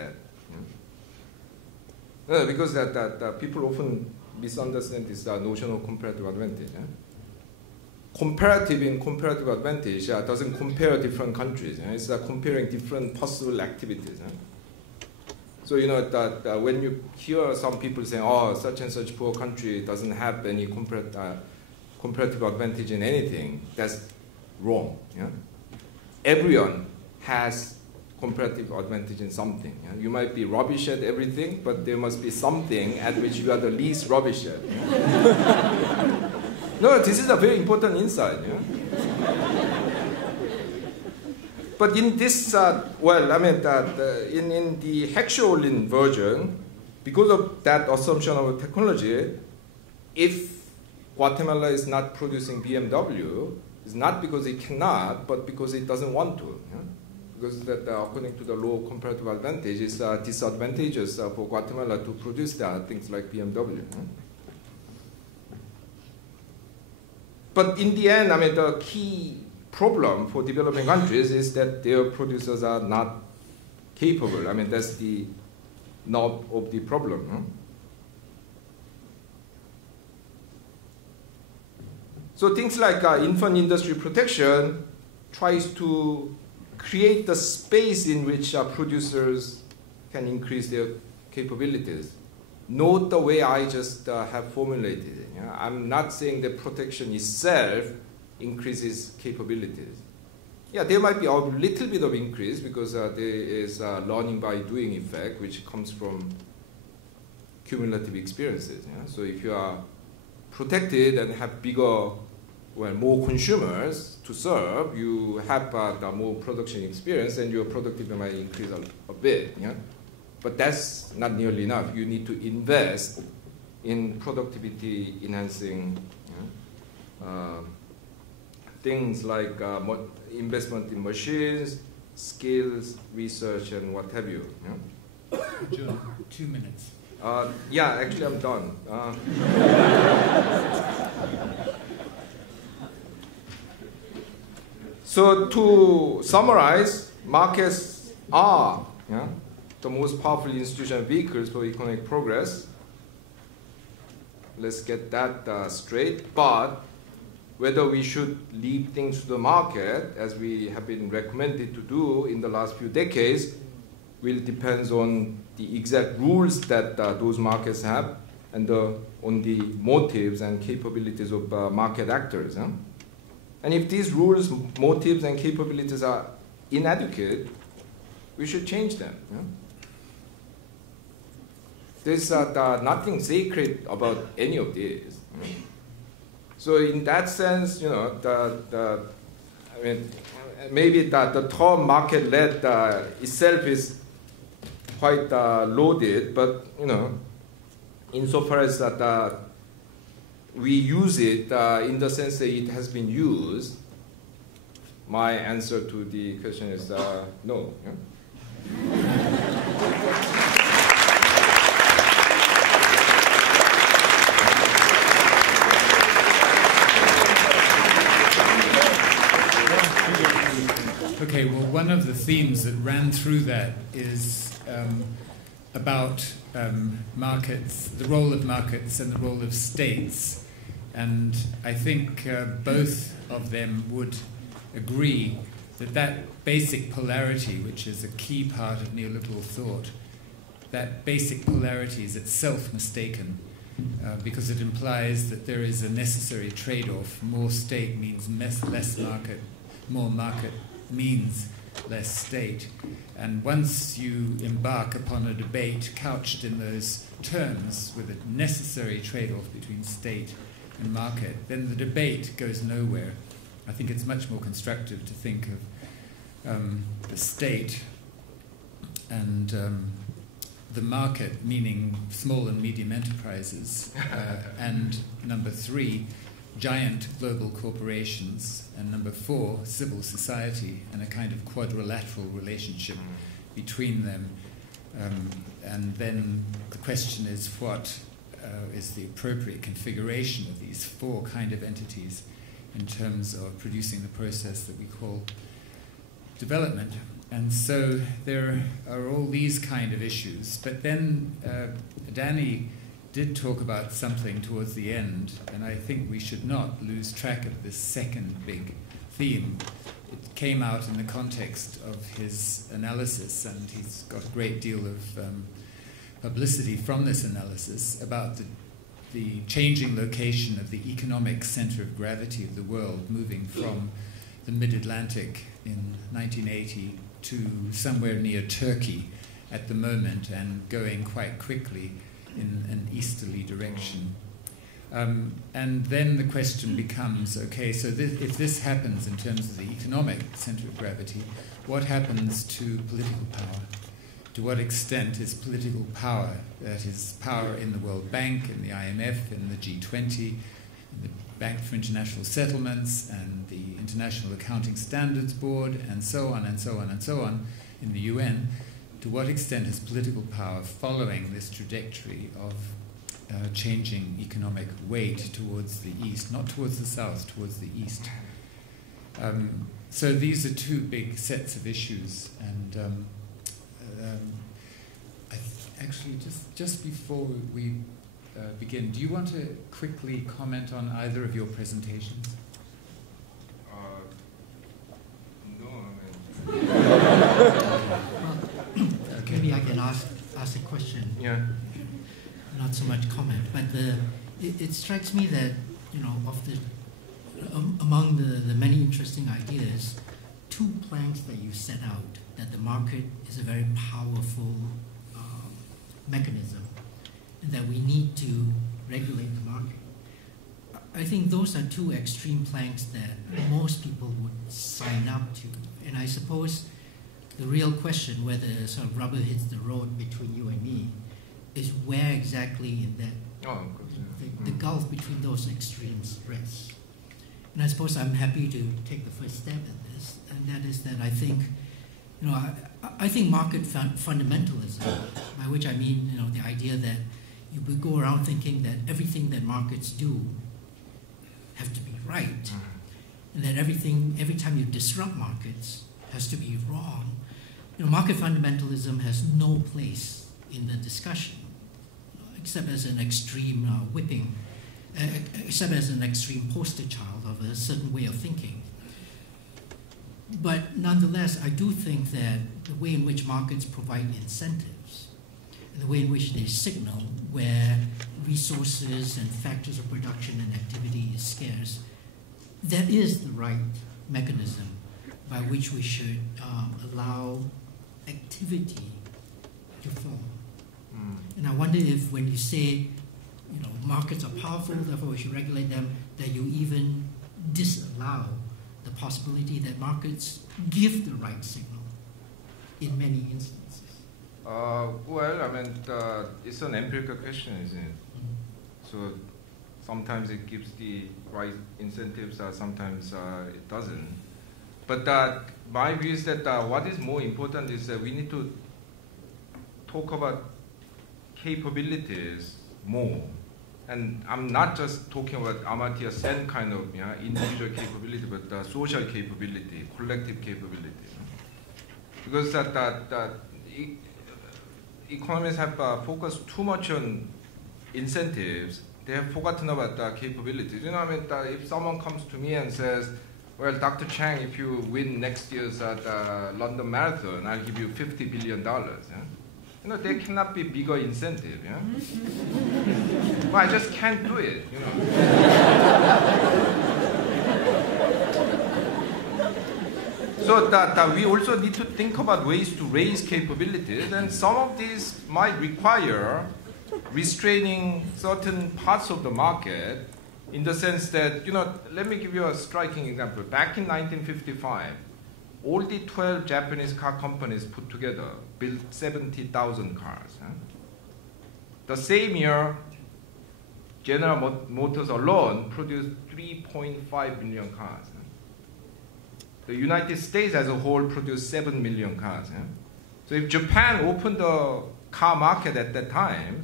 at. Because that people often misunderstand this notion of comparative advantage. Comparative advantage doesn't compare different countries. It's comparing different possible activities. So that when you hear some people saying, "Oh, such and such poor country doesn't have any comparative advantage in anything," that's wrong. Everyone has comparative advantage in something. You might be rubbish at everything, but there must be something at which you are the least rubbish at. No, this is a very important insight. But in this, in the Heckscher-Ohlin version, because of that assumption of technology, if Guatemala is not producing BMW, it's not because it cannot, but because it doesn't want to. Because that, according to the law of comparative advantage, it's disadvantageous for Guatemala to produce things like BMW. But in the end, the key problem for developing countries is that their producers are not capable. That's the nub of the problem. So things like infant industry protection tries to create the space in which producers can increase their capabilities. Note the way I just have formulated it. You know? I'm not saying that protection itself increases capabilities. Yeah, there might be a little bit of increase because there is learning by doing effect, which comes from cumulative experiences. You know? So if you are protected and have bigger, well, more consumers to serve, you have the more production experience, and your productivity might increase a bit. You know? But that's not nearly enough. You need to invest in productivity enhancing things like investment in machines, skills, research, and what have you. June, 2 minutes. Yeah, actually I'm done. So to summarize, markets are the most powerful institutional vehicles for economic progress. Let's get that straight. But whether we should leave things to the market, as we have been recommended to do in the last few decades, will depend on the exact rules that those markets have and on the motives and capabilities of market actors. And if these rules, motives, and capabilities are inadequate, we should change them. There's nothing sacred about any of these. So in that sense, maybe the term market-led itself is quite loaded, but insofar as that we use it in the sense that it has been used, my answer to the question is no. Okay, well, one of the themes that ran through that is about markets, the role of markets and the role of states. And I think both of them would agree that that basic polarity, which is a key part of neoliberal thought, that basic polarity is itself mistaken because it implies that there is a necessary trade-off. More state means less market, more market means less state. And once you embark upon a debate couched in those terms with a necessary trade-off between state and market, then the debate goes nowhere. I think it's much more constructive to think of the state and the market, meaning small and medium enterprises, and number 3, giant global corporations, and number 4, civil society, and a kind of quadrilateral relationship between them. And then the question is, what is the appropriate configuration of these 4 kind of entities in terms of producing the process that we call development? And so there are all these kind of issues. But then Danny did talk about something towards the end, and I think we should not lose track of this second big theme. It came out in the context of his analysis, and he's got a great deal of publicity from this analysis about the changing location of the economic center of gravity of the world, moving from the mid-Atlantic in 1980 to somewhere near Turkey at the moment, and going quite quickly in an easterly direction. And then the question becomes, okay, so if this happens in terms of the economic center of gravity, what happens to political power? To what extent is political power, that is power in the World Bank, in the IMF, in the G20, in the Bank for International Settlements, and the International Accounting Standards Board, and so on, and so on, and so on, in the UN, to what extent is political power following this trajectory of changing economic weight towards the east, not towards the south, towards the east? So these are 2 big sets of issues, and actually, just before we begin, do you want to quickly comment on either of your presentations? No, I mean... question. Yeah. Not so much comment, but it strikes me that, you know, among the many interesting ideas, two planks that you set out, that the market is a very powerful mechanism, and that we need to regulate the market. I think those are two extreme planks that most people would sign up to. And I suppose the real question, whether sort of rubber hits the road between you and me, is where exactly in that the gulf between those extremes rests. And I suppose I'm happy to take the first step at this, and that is that I think, you know, I think market fundamentalism, by which I mean, you know, the idea that you would go around thinking that everything that markets do have to be right, and that every time you disrupt markets, has to be wrong. You know, market fundamentalism has no place in the discussion, except as an extreme whipping, except as an extreme poster child of a certain way of thinking. But nonetheless, I do think that the way in which markets provide incentives, and the way in which they signal where resources and factors of production and activity is scarce, that is the right mechanism by which we should allow activity to fall. And I wonder if when you say, you know, markets are powerful, therefore we should regulate them, that you even disallow the possibility that markets give the right signal in many instances. Well, I mean, it's an empirical question, isn't it? So sometimes it gives the right incentives, sometimes it doesn't. But my view is that what is more important is that we need to talk about capabilities more. And I'm not just talking about Amartya Sen kind of individual capability, but social capability, collective capability. Because economists have focused too much on incentives. They have forgotten about capabilities. You know, I mean, if someone comes to me and says, well, Dr. Chang, if you win next year's London Marathon, I'll give you $50 billion. Yeah? You know, there cannot be bigger incentive. Yeah? Well, I just can't do it. You know. So that we also need to think about ways to raise capabilities, and some of these might require restraining certain parts of the market, in the sense that, you know, let me give you a striking example. Back in 1955, all the 12 Japanese car companies put together built 70,000 cars. Huh? The same year, General Motors alone produced 3.5 million cars. Huh? The United States as a whole produced 7 million cars. Huh? So if Japan opened the car market at that time,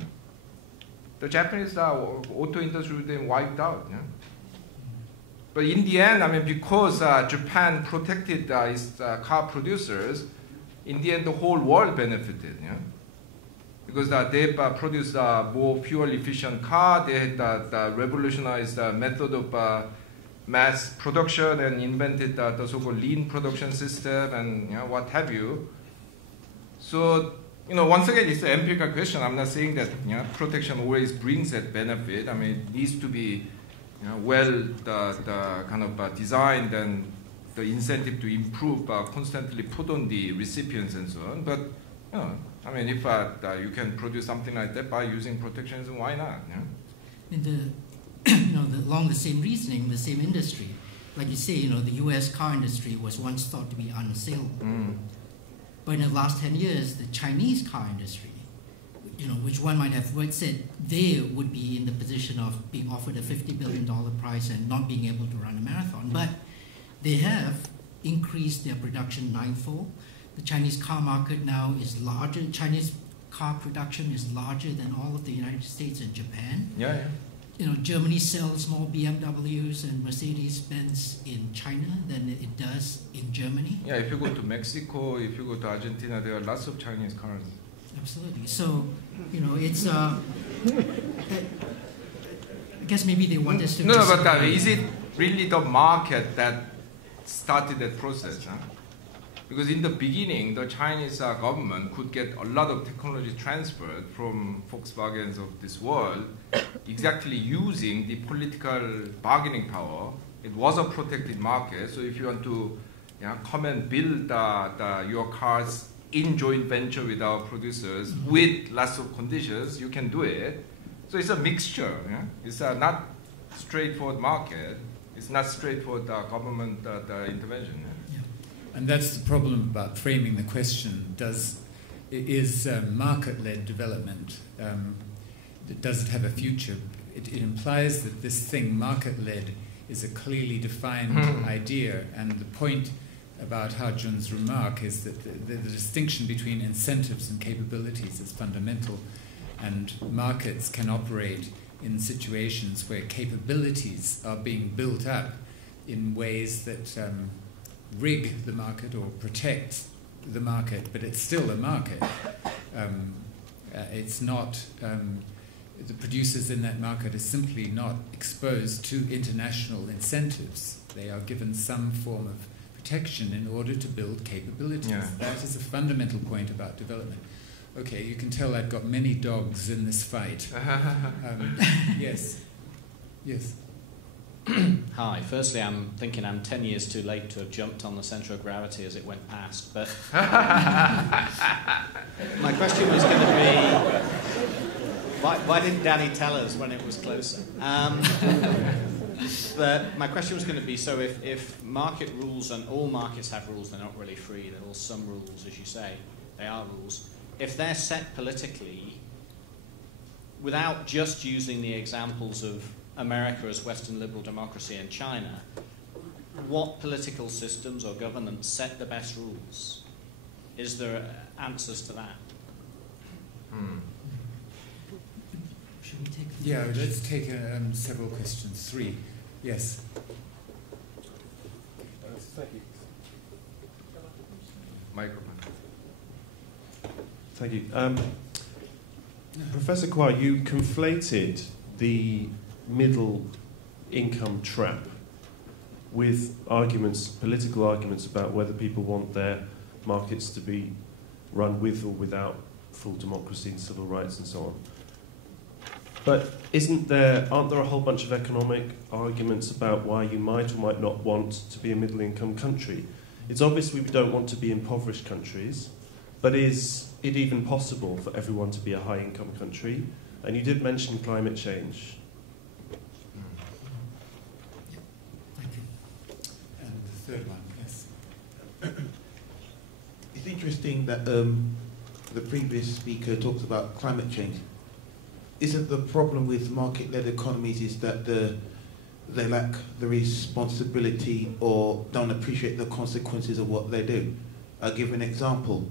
the Japanese auto industry would have been wiped out. Yeah? But in the end, I mean, because Japan protected its car producers, in the end, the whole world benefited. Yeah? Because they produced more fuel-efficient car, they had revolutionized the method of mass production and invented the so-called lean production system and what have you. So, you know, once again, it's an empirical question. I'm not saying that protection always brings that benefit. I mean, it needs to be well kind of designed, and the incentive to improve constantly put on the recipients and so on. But you know, I mean, if you can produce something like that by using protectionism, why not? Yeah? And along the same reasoning, the same industry, like you say, you know, the U.S. car industry was once thought to be unassailable. But in the last 10 years, the Chinese car industry, you know, which one might have said they would be in the position of being offered a $50 billion prize and not being able to run a marathon. But they have increased their production ninefold. The Chinese car market now is larger. Chinese car production is larger than all of the United States and Japan. Yeah, yeah. You know, Germany sells more BMWs and Mercedes-Benz in China than it does in Germany. Yeah, if you go to Mexico, if you go to Argentina, there are lots of Chinese cars. Absolutely. So, you know, it's I guess maybe they want us to... No, but is it really the market that started that process? Huh? Because in the beginning, the Chinese government could get a lot of technology transferred from Volkswagens of this world, exactly using the political bargaining power. It was a protected market, so if you want to come and build your cars in joint venture with our producers with lots of conditions, you can do it. So it's a mixture. Yeah? It's not straightforward market. It's not straightforward government intervention. Yeah? And that's the problem about framing the question. Is market-led development, does it have a future? It implies that this thing, market-led, is a clearly defined idea. And the point about Ha-Joon's remark is that the distinction between incentives and capabilities is fundamental. And markets can operate in situations where capabilities are being built up in ways that rig the market or protect the market, but it's still a market. It's not, the producers in that market are simply not exposed to international incentives. They are given some form of protection in order to build capabilities. Yeah. That is a fundamental point about development. Okay, you can tell I've got many dogs in this fight. Yes. Yes. Hi. Firstly, I'm thinking I'm 10 years too late to have jumped on the centre of gravity as it went past. But my question was going to be, why didn't Danny tell us when it was closer? But my question was going to be, so if market rules, and all markets have rules, they're not really free, there are some rules, as you say, they are rules. If they're set politically, without just using the examples of America as Western liberal democracy and China, what political systems or governance set the best rules? Is there answers to that? Should we take? Yeah, let's take several questions. 3. Yes. Thank you. Microphone. Thank you. Professor Quah, you conflated the middle income trap with arguments, political arguments about whether people want their markets to be run with or without full democracy and civil rights and so on. But aren't there a whole bunch of economic arguments about why you might or might not want to be a middle income country? It's obvious we don't want to be impoverished countries, but is it even possible for everyone to be a high-income country? And you did mention climate change. Thank you. And the third one, yes. It's interesting that the previous speaker talks about climate change. Isn't the problem with market-led economies is that they lack the responsibility or don't appreciate the consequences of what they do? I'll give an example.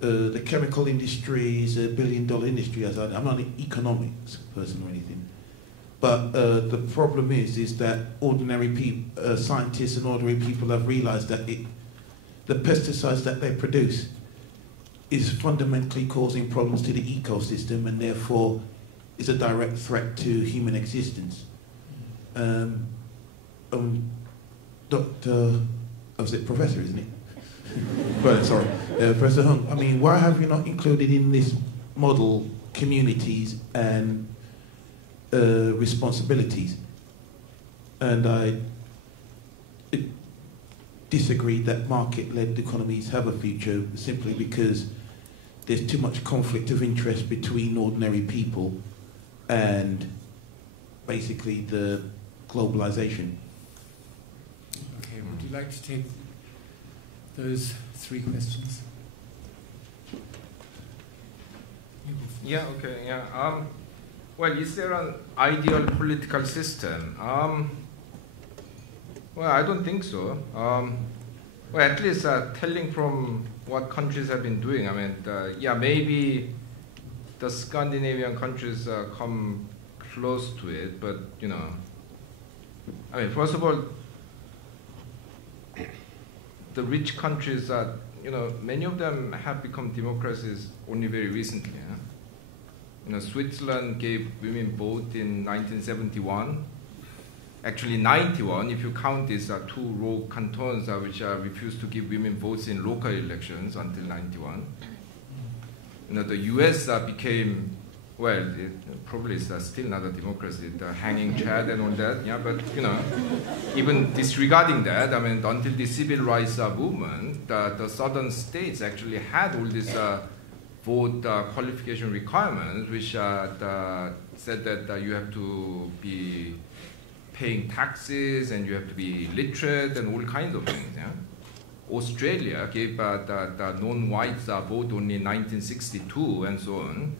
The chemical industry is $1 billion industry. I'm not an economics person or anything, but the problem is that ordinary people, scientists and ordinary people have realised that the pesticides that they produce is fundamentally causing problems to the ecosystem and therefore is a direct threat to human existence. Professor, isn't it? Well, sorry, Professor Hung. I mean, why have you not included in this model communities and responsibilities? And I disagree that market-led economies have a future simply because there's too much conflict of interest between ordinary people and basically the globalization. Okay, would you like to take those 3 questions? Yeah, okay, yeah. Well, is there an ideal political system? Well, I don't think so. Well, at least telling from what countries have been doing, I mean, yeah, maybe the Scandinavian countries come close to it, but, you know, I mean, first of all, the rich countries are, you know, many of them have become democracies only very recently. Yeah? You know, Switzerland gave women vote in 1971. actually 91, if you count these two rogue cantons which refused to give women votes in local elections until 91. The US became, well, probably it's still not a democracy, the hanging chad and all that, yeah, but even disregarding that, I mean, until the civil rights movement, the southern states actually had all these vote qualification requirements, which said that you have to be paying taxes and you have to be literate and all kinds of things. Yeah? Australia gave the non-whites vote only in 1962 and so on.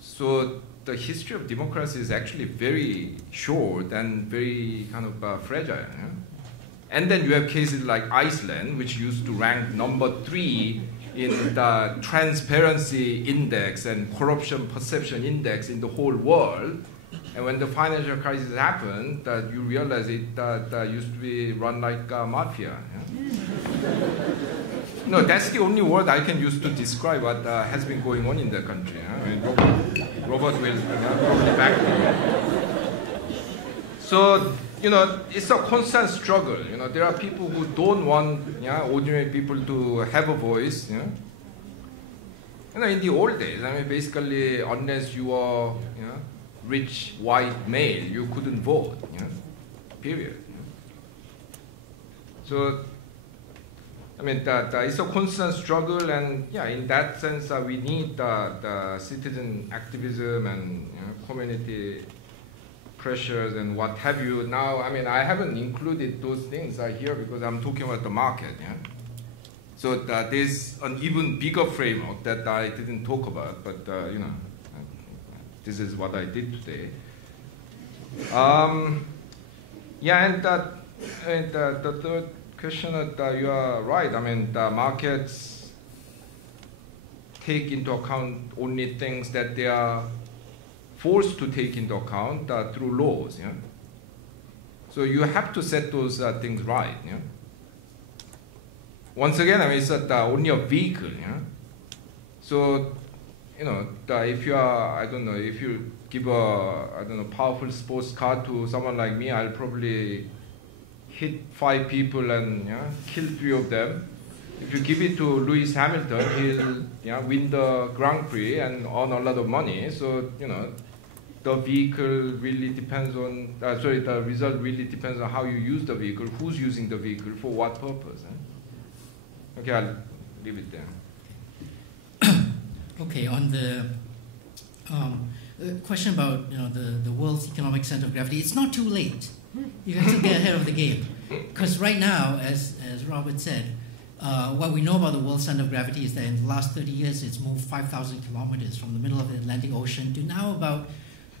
So the history of democracy is actually very short and very kind of fragile. Yeah? And then you have cases like Iceland, which used to rank number 3 in the transparency index and corruption perception index in the whole world. And when the financial crisis happened, you realize it used to be run like a mafia. Yeah? No, that's the only word I can use to describe what has been going on in the country. Yeah? I mean, Robert will probably back me. So, it's a constant struggle. There are people who don't want ordinary people to have a voice. In the old days, I mean, basically, unless you are rich white male, you couldn't vote. Period. So, I mean, it's a constant struggle, and in that sense, we need the citizen activism and community pressures and what have you. Now, I mean, I haven't included those things here because I'm talking about the market. Yeah? So there's an even bigger framework that I didn't talk about, but this is what I did today. And the third question that you are right. I mean, the markets take into account only things that they are forced to take into account through laws. Yeah? So you have to set those things right. Yeah? Once again, I mean, it's only a vehicle. Yeah? So, if you are, I don't know, if you give a, powerful sports car to someone like me, I'll probably hit 5 people and kill 3 of them. If you give it to Lewis Hamilton, he'll win the Grand Prix and earn a lot of money. So, the vehicle really depends on, the result really depends on how you use the vehicle, who's using the vehicle, for what purpose. Eh? Okay, I'll leave it there. Okay, on the question about the world's economic center of gravity, it's not too late. You can still get ahead of the game. Because right now, as Robert said, what we know about the world center of gravity is that in the last 30 years, it's moved 5,000 kilometers from the middle of the Atlantic Ocean to now about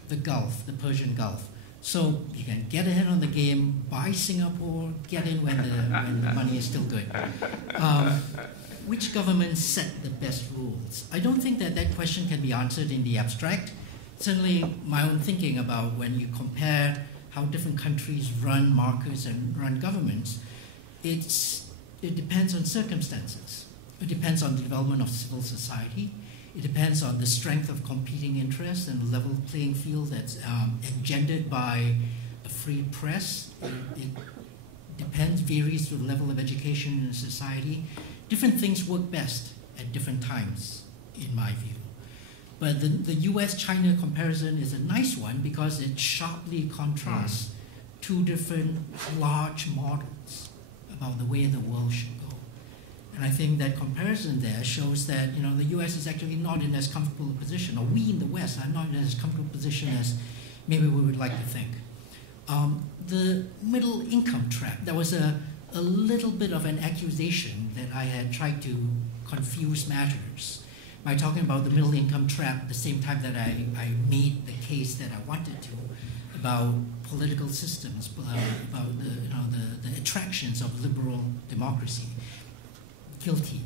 the Gulf, the Persian Gulf. So you can get ahead on the game, buy Singapore, get in when the money is still good. Which governments set the best rules? I don't think that question can be answered in the abstract. Certainly my own thinking about when you compare how different countries run markets and run governments, it depends on circumstances. It depends on the development of civil society. It depends on the strength of competing interests and the level playing field that's engendered by a free press. It depends, varies with the level of education in society. Different things work best at different times, in my view. But the US-China comparison is a nice one because it sharply contrasts 2 different large models about the way the world should go. And I think that comparison there shows that the US is actually not in as comfortable a position, or we in the West are not in as comfortable a position as maybe we would like to think. The middle income trap, there was a little bit of an accusation that I had tried to confuse matters by talking about the middle income trap at the same time that I made the case that I wanted to about political systems, about the attractions of liberal democracy. Guilty.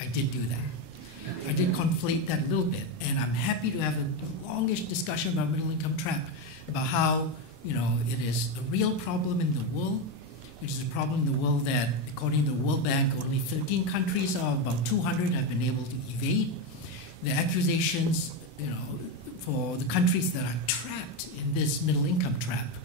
I did do that. I did conflate that a little bit, and I'm happy to have a longish discussion about middle income trap, about how it is a real problem in the world, which is a problem in the world that, according to the World Bank, only 13 countries out of about 200 have been able to evade. The accusations, for the countries that are trapped in this middle income trap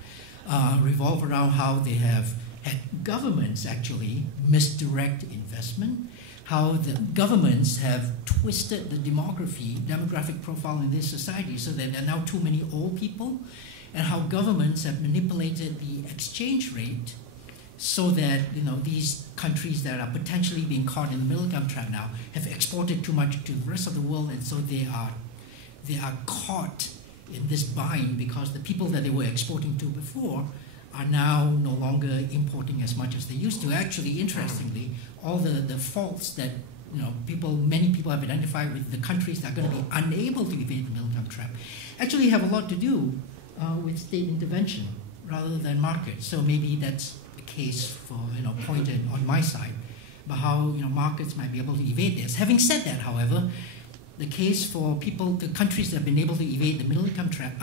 revolve around how they have had governments actually misdirect investment, how the governments have twisted the demographic profile in this society so that there are now too many old people, and how governments have manipulated the exchange rate so that these countries that are potentially being caught in the middle income trap now have exported too much to the rest of the world, and so they are caught in this bind because the people that they were exporting to before are now no longer importing as much as they used to. Actually, interestingly, all the faults that many people have identified with the countries that are going to be unable to evade the middle income trap actually have a lot to do with state intervention rather than markets. So maybe that's a case for pointed on my side about how markets might be able to evade this. Having said that, however, the case for the countries that have been able to evade the middle income trap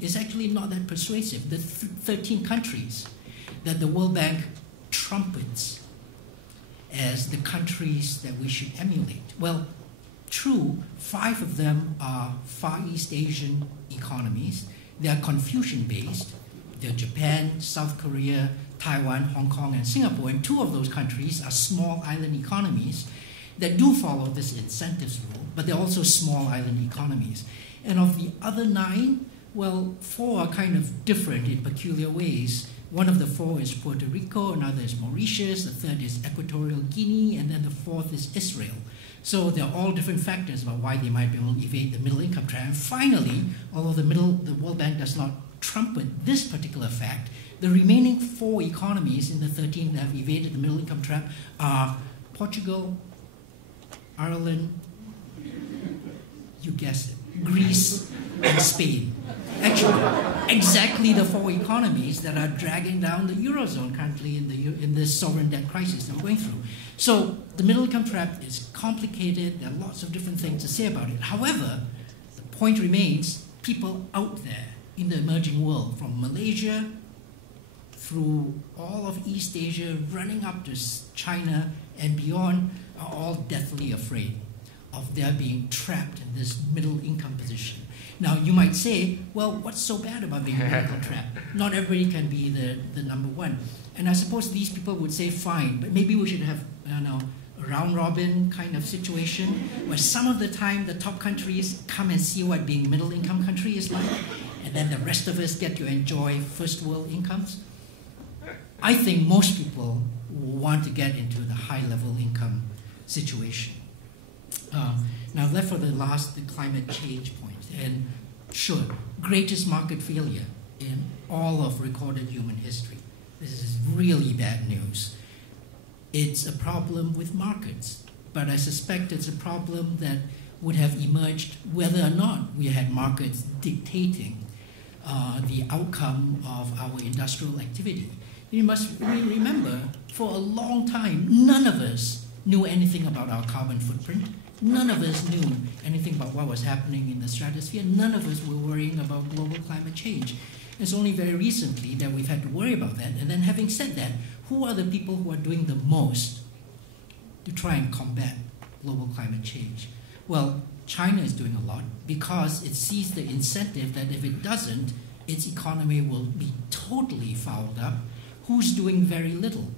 is actually not that persuasive. The 13 countries that the World Bank trumpets as the countries that we should emulate. Well, true, 5 of them are Far East Asian economies. They are Confucian-based. They're Japan, South Korea, Taiwan, Hong Kong, and Singapore. And 2 of those countries are small island economies that do follow this incentives rule, but they're also small island economies. And of the other 9, well, 4 are kind of different in peculiar ways. One of the 4 is Puerto Rico, another is Mauritius, the third is Equatorial Guinea, and then the 4th is Israel. So they're all different factors about why they might be able to evade the middle income trap. And finally, although the World Bank does not trumpet this particular fact, the remaining 4 economies in the 13 that have evaded the middle income trap are Portugal, Ireland, you guessed it, Greece, and Spain. Actually, exactly the 4 economies that are dragging down the Eurozone currently in this sovereign debt crisis that we're going through. So the middle income trap is complicated. There are lots of different things to say about it. However, the point remains, people out there in the emerging world, from Malaysia through all of East Asia, running up to China and beyond, are all deathly afraid of their being trapped in this middle income position. Now, you might say, well, what's so bad about being in the middle income trap? Not everybody can be the number one. And I suppose these people would say, fine, but maybe we should have a round-robin kind of situation where some of the time the top countries come and see what being middle income country is like, and then the rest of us get to enjoy first world incomes. I think most people want to get into the high-level income situation. Now, left for the climate change point. And sure, greatest market failure in all of recorded human history. This is really bad news. It's a problem with markets, but I suspect it's a problem that would have emerged whether or not we had markets dictating the outcome of our industrial activity. You must remember, for a long time, none of us knew anything about our carbon footprint. None of us knew anything about what was happening in the stratosphere. None of us were worrying about global climate change. It's only very recently that we've had to worry about that. And then having said that, who are the people who are doing the most to try and combat global climate change? Well, China is doing a lot because it sees the incentive that if it doesn't, its economy will be totally fouled up. Who's doing very little?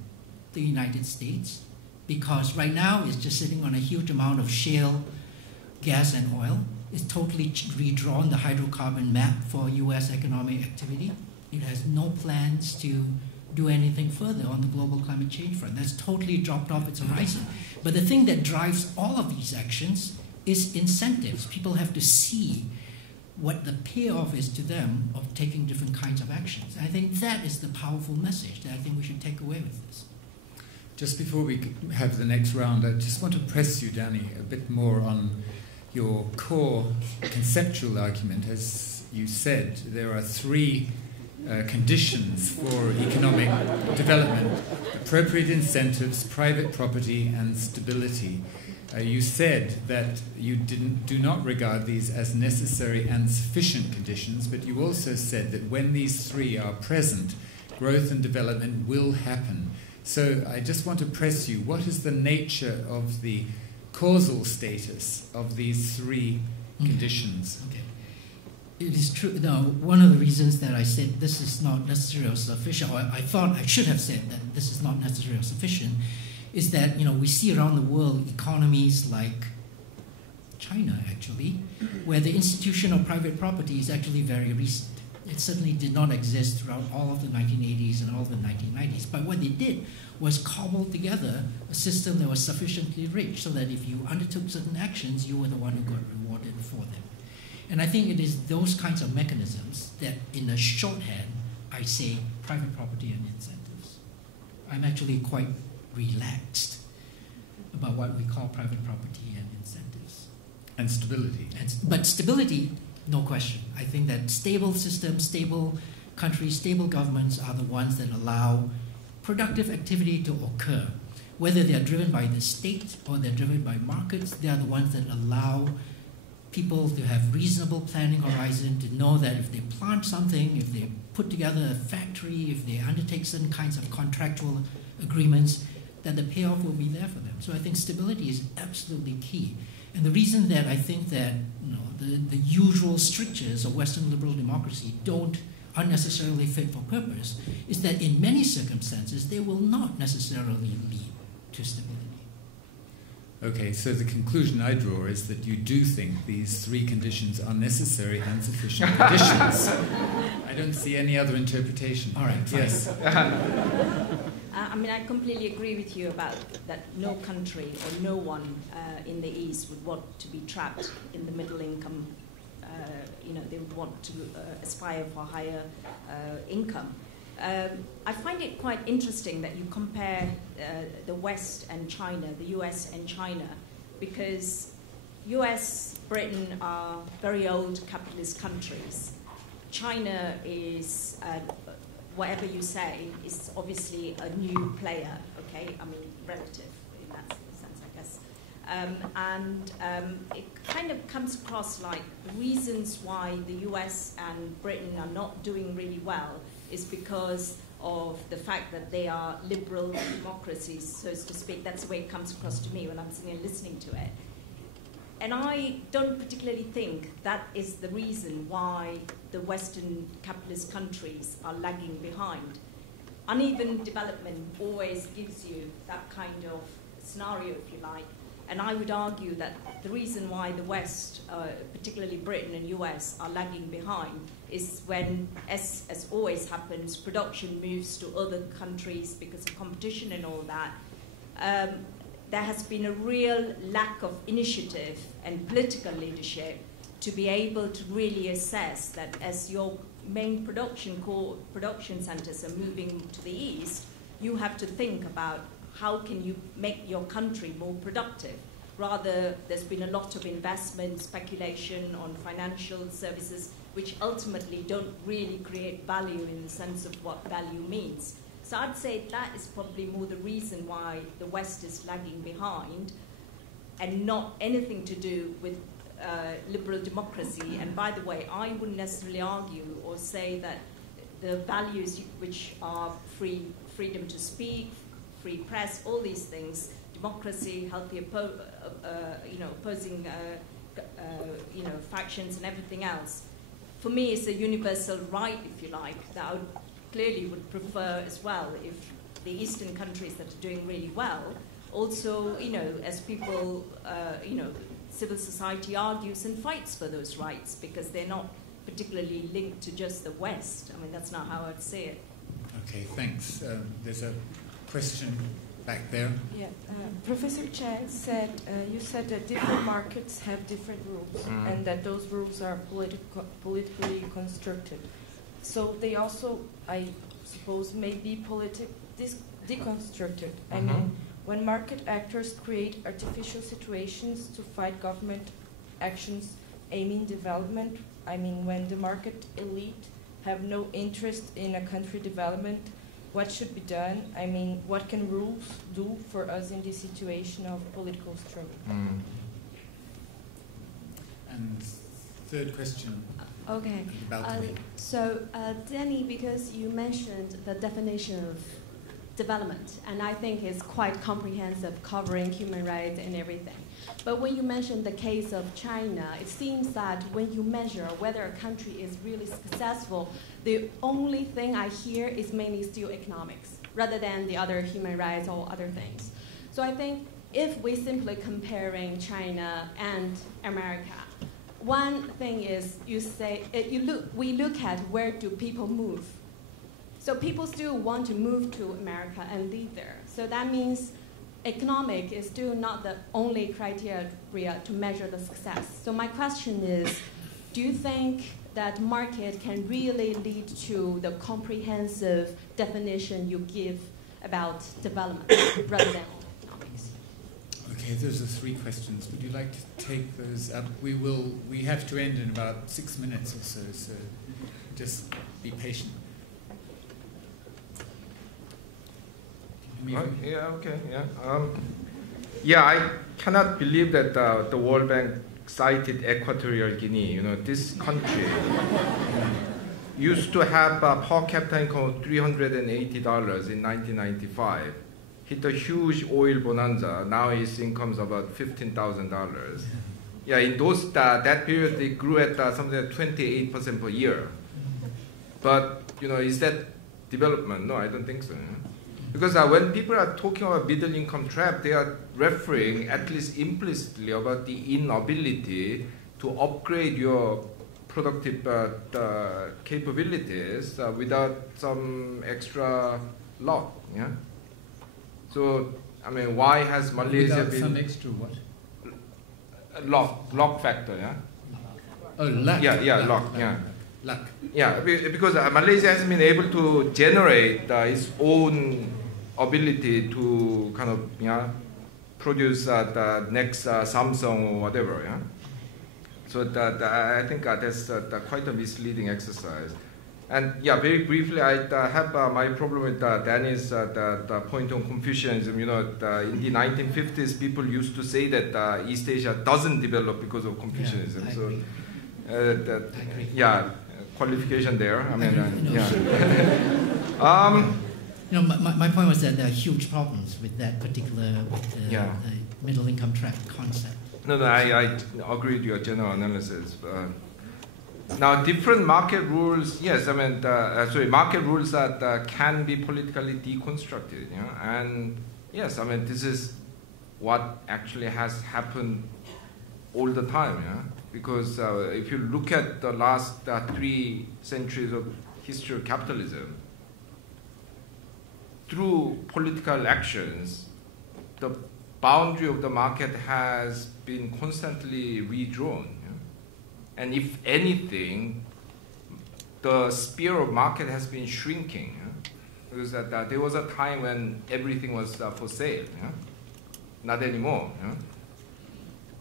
The United States. Because right now it's just sitting on a huge amount of shale gas and oil. It's totally redrawn the hydrocarbon map for US economic activity. It has no plans to do anything further on the global climate change front. That's totally dropped off its horizon. But the thing that drives all of these actions is incentives. People have to see what the payoff is to them of taking different kinds of actions. And I think that is the powerful message that I think we should take away with this. Just before we have the next round, I just want to press you, Danny, a bit more on your core conceptual argument. As you said, there are 3 conditions for economic development: appropriate incentives, private property, and stability. You said that you do not regard these as necessary and sufficient conditions, but you also said that when these 3 are present, growth and development will happen. So I just want to press you, what is the nature of the causal status of these 3 conditions? Okay. it is true. Now, one of the reasons that I said this is not necessary or sufficient, or I thought I should have said that this is not necessary or sufficient, is that we see around the world economies like China, actually, where the institution of private property is actually very recent. It certainly did not exist throughout all of the 1980s and all of the 1990s. But what they did was cobble together a system that was sufficiently rich so that if you undertook certain actions, you were the one who got rewarded for them. And I think it is those kinds of mechanisms that, in a shorthand, I say private property and incentives. I'm actually quite relaxed about what we call private property and incentives. And stability. But stability, no question. I think that stable systems, stable countries, stable governments are the ones that allow productive activity to occur. Whether they are driven by the state or they're driven by markets, they are the ones that allow people to have reasonable planning horizon, to know that if they plant something, if they put together a factory, if they undertake certain kinds of contractual agreements, that the payoff will be there for them. So I think stability is absolutely key. And the reason that I think that the usual strictures of Western liberal democracy don't unnecessarily fit for purpose is that in many circumstances they will not necessarily lead to stability. Okay, so the conclusion I draw is that you do think these three conditions are necessary and sufficient conditions. I don't see any other interpretation. All right, fine. Yes. I mean, I completely agree with you about that no country or no one in the East would want to be trapped in the middle income. They would want to aspire for higher income. I find it quite interesting that you compare the West and China, the US and China, because US, Britain are very old capitalist countries. China is, whatever you say, is obviously a new player, okay? I mean, relative in that sense, I guess. It kind of comes across like the reasons why the US and Britain are not doing really well is because of the fact that they are liberal democracies, so to speak. That's the way it comes across to me when I'm sitting and listening to it. And I don't particularly think that is the reason why the Western capitalist countries are lagging behind. Uneven development always gives you that kind of scenario, if you like. And I would argue that the reason why the West, particularly Britain and US, are lagging behind is when, as always happens, production moves to other countries because of competition and all that. There has been a real lack of initiative and political leadership to be able to really assess that as your main production centers are moving to the east, you have to think about how can you make your country more productive. Rather, there's been a lot of investment, speculation on financial services, which ultimately don't really create value in the sense of what value means. So I'd say that is probably more the reason why the West is lagging behind, and not anything to do with liberal democracy. And by the way, I wouldn't necessarily argue or say that the values which are freedom to speak, free press, all these things, democracy, healthy opposing factions and everything else, for me it's a universal right, if you like, that I clearly would prefer as well if the Eastern countries that are doing really well also, as people, civil society argues and fights for those rights, because they're not particularly linked to just the West. I mean, that's not how I'd say it. Okay, thanks. There's a question back there. Yeah, Professor Chang said, you said that different markets have different rules, and that those rules are politically constructed. So they also, I suppose, may be deconstructed. I mean, when market actors create artificial situations to fight government actions aiming development, I mean, when the market elite have no interest in a country development, what should be done? I mean, what can rules do for us in this situation of political struggle? And third question. Okay. About so, Danny, because you mentioned the definition of development, and I think it's quite comprehensive, covering human rights and everything. But when you mention the case of China, it seems that when you measure whether a country is really successful, the only thing I hear is mainly still economics, rather than the other human rights or other things. So I think if we're simply comparing China and America, one thing is we look at where do people move. So people still want to move to America and live there. So that means economic is still not the only criteria to measure the success. So my question is, do you think that market can really lead to the comprehensive definition you give about development rather than economics? Okay, those are 3 questions. Would you like to take those up? We have to end in about 6 minutes or so, so just be patient. Yeah, okay, yeah. Yeah, I cannot believe that the World Bank cited Equatorial Guinea. You know, this country used to have a per capita income of $380 in 1995. Hit a huge oil bonanza. Now its income is about $15,000. Yeah, in that period, it grew at something like 28% per year. But, you know, is that development? No, I don't think so. Because when people are talking about middle income trap, they are referring, at least implicitly, about the inability to upgrade your productive capabilities without some extra luck. Yeah. So, I mean, why has Malaysia without been some extra what? Luck factor? Yeah. Oh, luck. Yeah, luck. Yeah. Luck. Yeah, because Malaysia has been able to generate its own ability to kind of produce the next Samsung or whatever. Yeah. So I think that's quite a misleading exercise. And yeah, very briefly, I have my problem with Danny's the point on Confucianism. You know, in the 1950s, people used to say that East Asia doesn't develop because of Confucianism. Yeah, I so, agree. I agree. Yeah, qualification there. I mean, You know, my point was that there are huge problems with that particular the middle income trap concept. No, I agree with your general analysis. Now, different market rules, yes, I mean, market rules that can be politically deconstructed, you know, and yes, I mean, this is what actually has happened all the time, yeah, because if you look at the last 3 centuries of history of capitalism, through political actions, the boundary of the market has been constantly redrawn. And if anything, the sphere of market has been shrinking. Because there was a time when everything was for sale. Not anymore.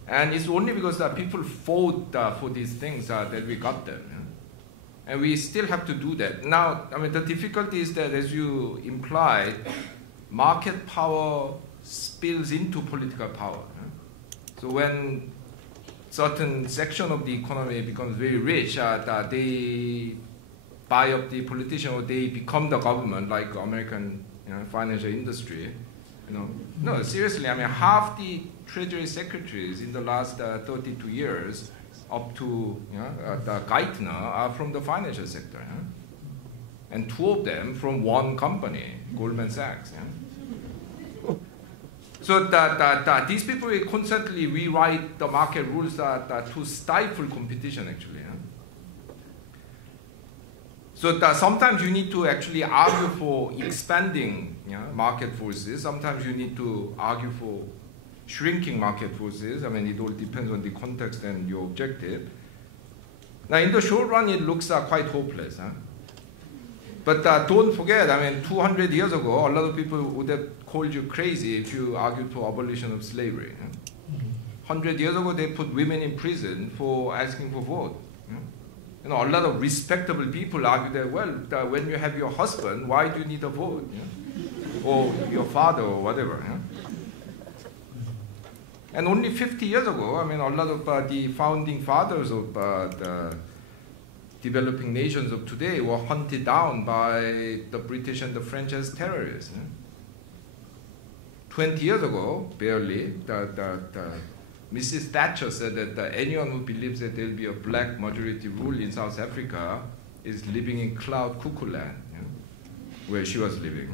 And it's only because people fought for these things that we got them. And we still have to do that. Now, I mean, the difficulty is that, as you implied, market power spills into political power. So when certain section of the economy becomes very rich, they buy up the politician or they become the government, like American financial industry. No, seriously, I mean, half the treasury secretaries in the last 32 years up to the Geithner are from the financial sector. And 2 of them from one company, Goldman Sachs. So these people will constantly rewrite the market rules to stifle competition, actually. So sometimes you need to actually argue for expanding market forces. Sometimes you need to argue for shrinking market forces. I mean, it all depends on the context and your objective. Now, in the short run, it looks quite hopeless. But don't forget, I mean, 200 years ago, a lot of people would have called you crazy if you argued for abolition of slavery. 100 years ago, they put women in prison for asking for vote. A lot of respectable people argue that, well, when you have your husband, why do you need a vote? Or your father or whatever. And only 50 years ago, I mean, a lot of the founding fathers of the developing nations of today were hunted down by the British and the French as terrorists. 20 years ago, barely, Mrs. Thatcher said that anyone who believes that there will be a black majority rule in South Africa is living in cloud cuckoo land, where she was living.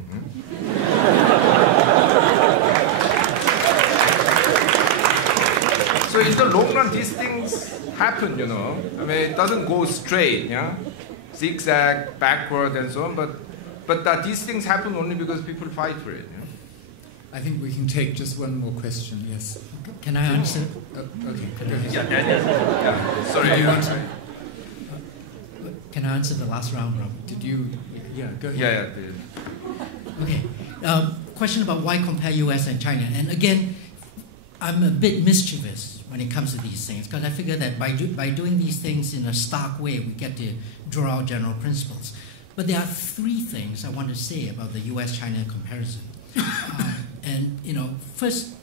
So in the long run, these things happen, I mean, it doesn't go straight, zigzag, backward, and so on. But these things happen only because people fight for it. I think we can take just one more question. Yes. Can I answer? Okay. Go ahead. Yeah. Sorry. Can I answer the last round, Rob? Did you? Yeah. Go ahead. Yeah. Okay. Question about why compare U.S. and China, and again, I'm a bit mischievous when it comes to these things, because I figure that by doing these things in a stark way, we get to draw out general principles. But there are three things I want to say about the U.S.-China comparison. And, first,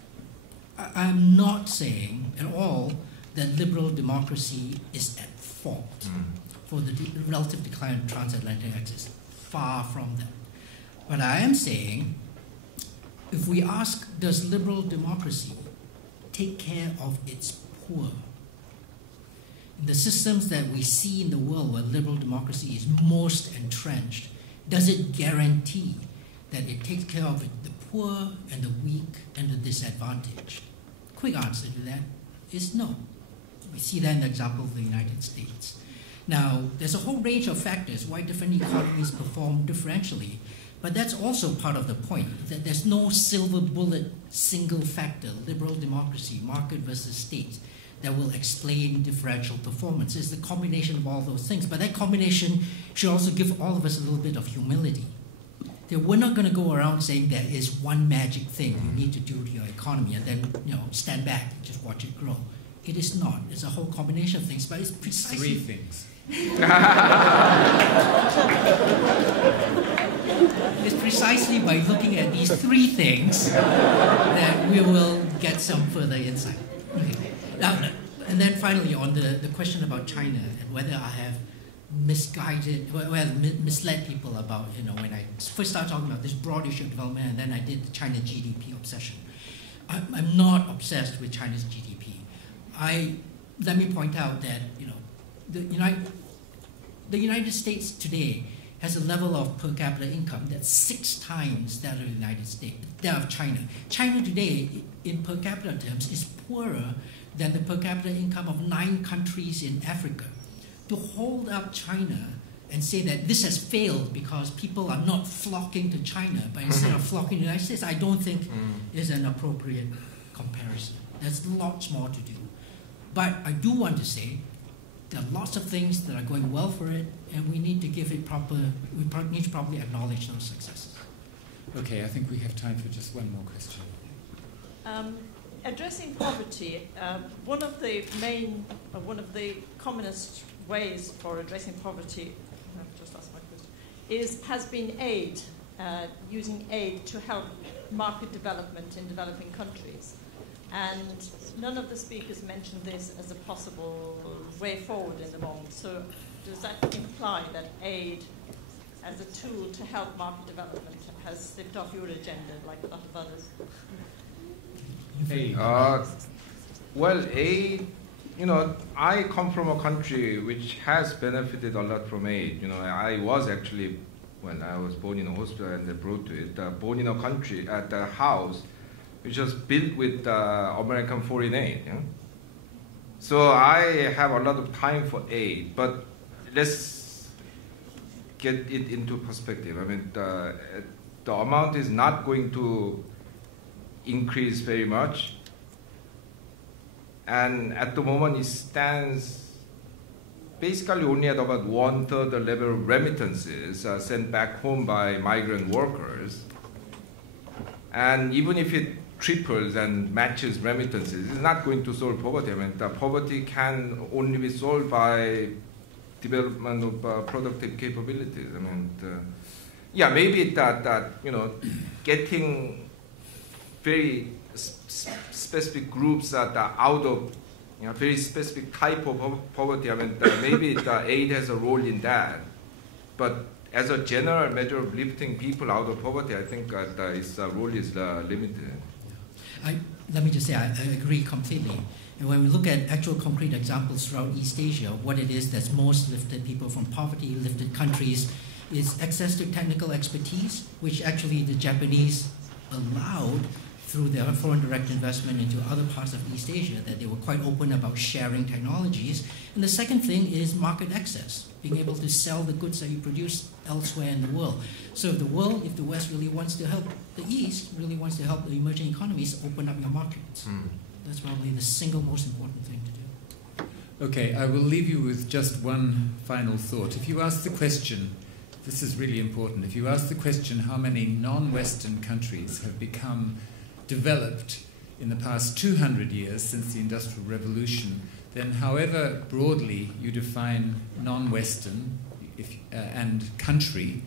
I'm not saying at all that liberal democracy is at fault for the relative decline of transatlantic axis. Far from that. But I am saying, if we ask, does liberal democracy take care of its poor? In the systems that we see in the world where liberal democracy is most entrenched, does it guarantee that it takes care of the poor and the weak and the disadvantaged? Quick answer to that is no. We see that in the example of the United States. Now, there's a whole range of factors why different economies perform differentially, but that's also part of the point, that there's no silver bullet, single factor, liberal democracy, market versus state, that will explain differential performance. It's the combination of all those things, but that combination should also give all of us a little bit of humility. That we're not going to go around saying there is one magic thing you need to do to your economy and then stand back and just watch it grow. It is not. It's a whole combination of things, but it's precisely... 3 things. It's precisely by looking at these 3 things that we will get some further insight. Okay. Now, and then finally, on the question about China and whether I have misled people about, when I first started talking about this broad issue of development, and then I did the China GDP obsession. I'm not obsessed with China's GDP. Let me point out that, the United States today has a level of per capita income that's 6 times that of the United States, that of China. China today, in per capita terms, is poorer than the per capita income of 9 countries in Africa. To hold up China and say that this has failed because people are not flocking to China, but instead of flocking to the United States, I don't think is an appropriate comparison. There's lots more to do. But I do want to say there are lots of things that are going well for it, and we need to give it need to properly acknowledge those successes. Okay, I think we have time for just one more question. Addressing poverty, one of the commonest ways for addressing poverty, I've just asked my question, has been aid, using aid to help market development in developing countries. And none of the speakers mentioned this as a possible way forward in the moment. So does that imply that aid as a tool to help market development has slipped off your agenda like a lot of others? Well, aid, I come from a country which has benefited a lot from aid. I was actually, when I was born in a hospital and they brought to it, born in a country, at a house which was built with American foreign aid. So I have a lot of time for aid, but let's get it into perspective. I mean, the amount is not going to increase very much, and at the moment it stands basically only at about 1/3 the level of remittances sent back home by migrant workers. And even if it triples and matches remittances, it's not going to solve poverty. I mean, the poverty can only be solved by development of productive capabilities. I mean, maybe that getting very specific groups that are out of very specific type of poverty. I mean, maybe the aid has a role in that, but as a general measure of lifting people out of poverty, I think its role is limited. let me just say I agree completely. And when we look at actual concrete examples throughout East Asia, what it is that's most lifted people from poverty, lifted countries, is access to technical expertise, which actually the Japanese allowed through their foreign direct investment into other parts of East Asia, that they were quite open about sharing technologies. And the second thing is market access, being able to sell the goods that you produce elsewhere in the world. So if the West really wants to help the East, really wants to help the emerging economies, open up your markets. That's probably the single most important thing to do. Okay, I will leave you with just one final thought. If you ask the question, this is really important, if you ask the question how many non-Western countries have become developed in the past 200 years since the Industrial Revolution, then however broadly you define non-Western and country,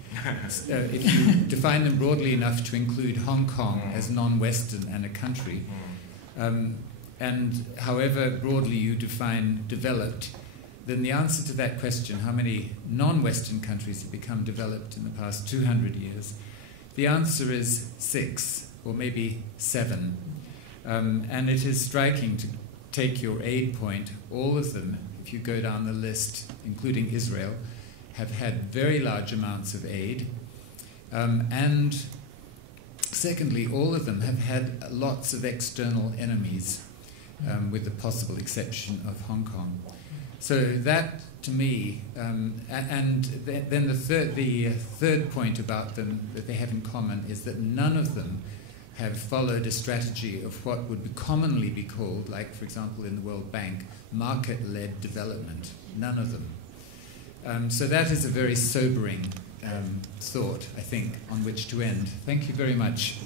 if you define them broadly enough to include Hong Kong as non-Western and a country, and however broadly you define developed, then the answer to that question, how many non-Western countries have become developed in the past 200 years, the answer is 6 or maybe 7. And it is striking to take your aid point. All of them, if you go down the list, including Israel, have had very large amounts of aid. And secondly, all of them have had lots of external enemies, with the possible exception of Hong Kong. So that, to me, and then the third point about them that they have in common is that none of them have followed a strategy of what would commonly be called, like, for example, in the World Bank, market-led development. None of them. So that is a very sobering thought, I think, on which to end. Thank you very much.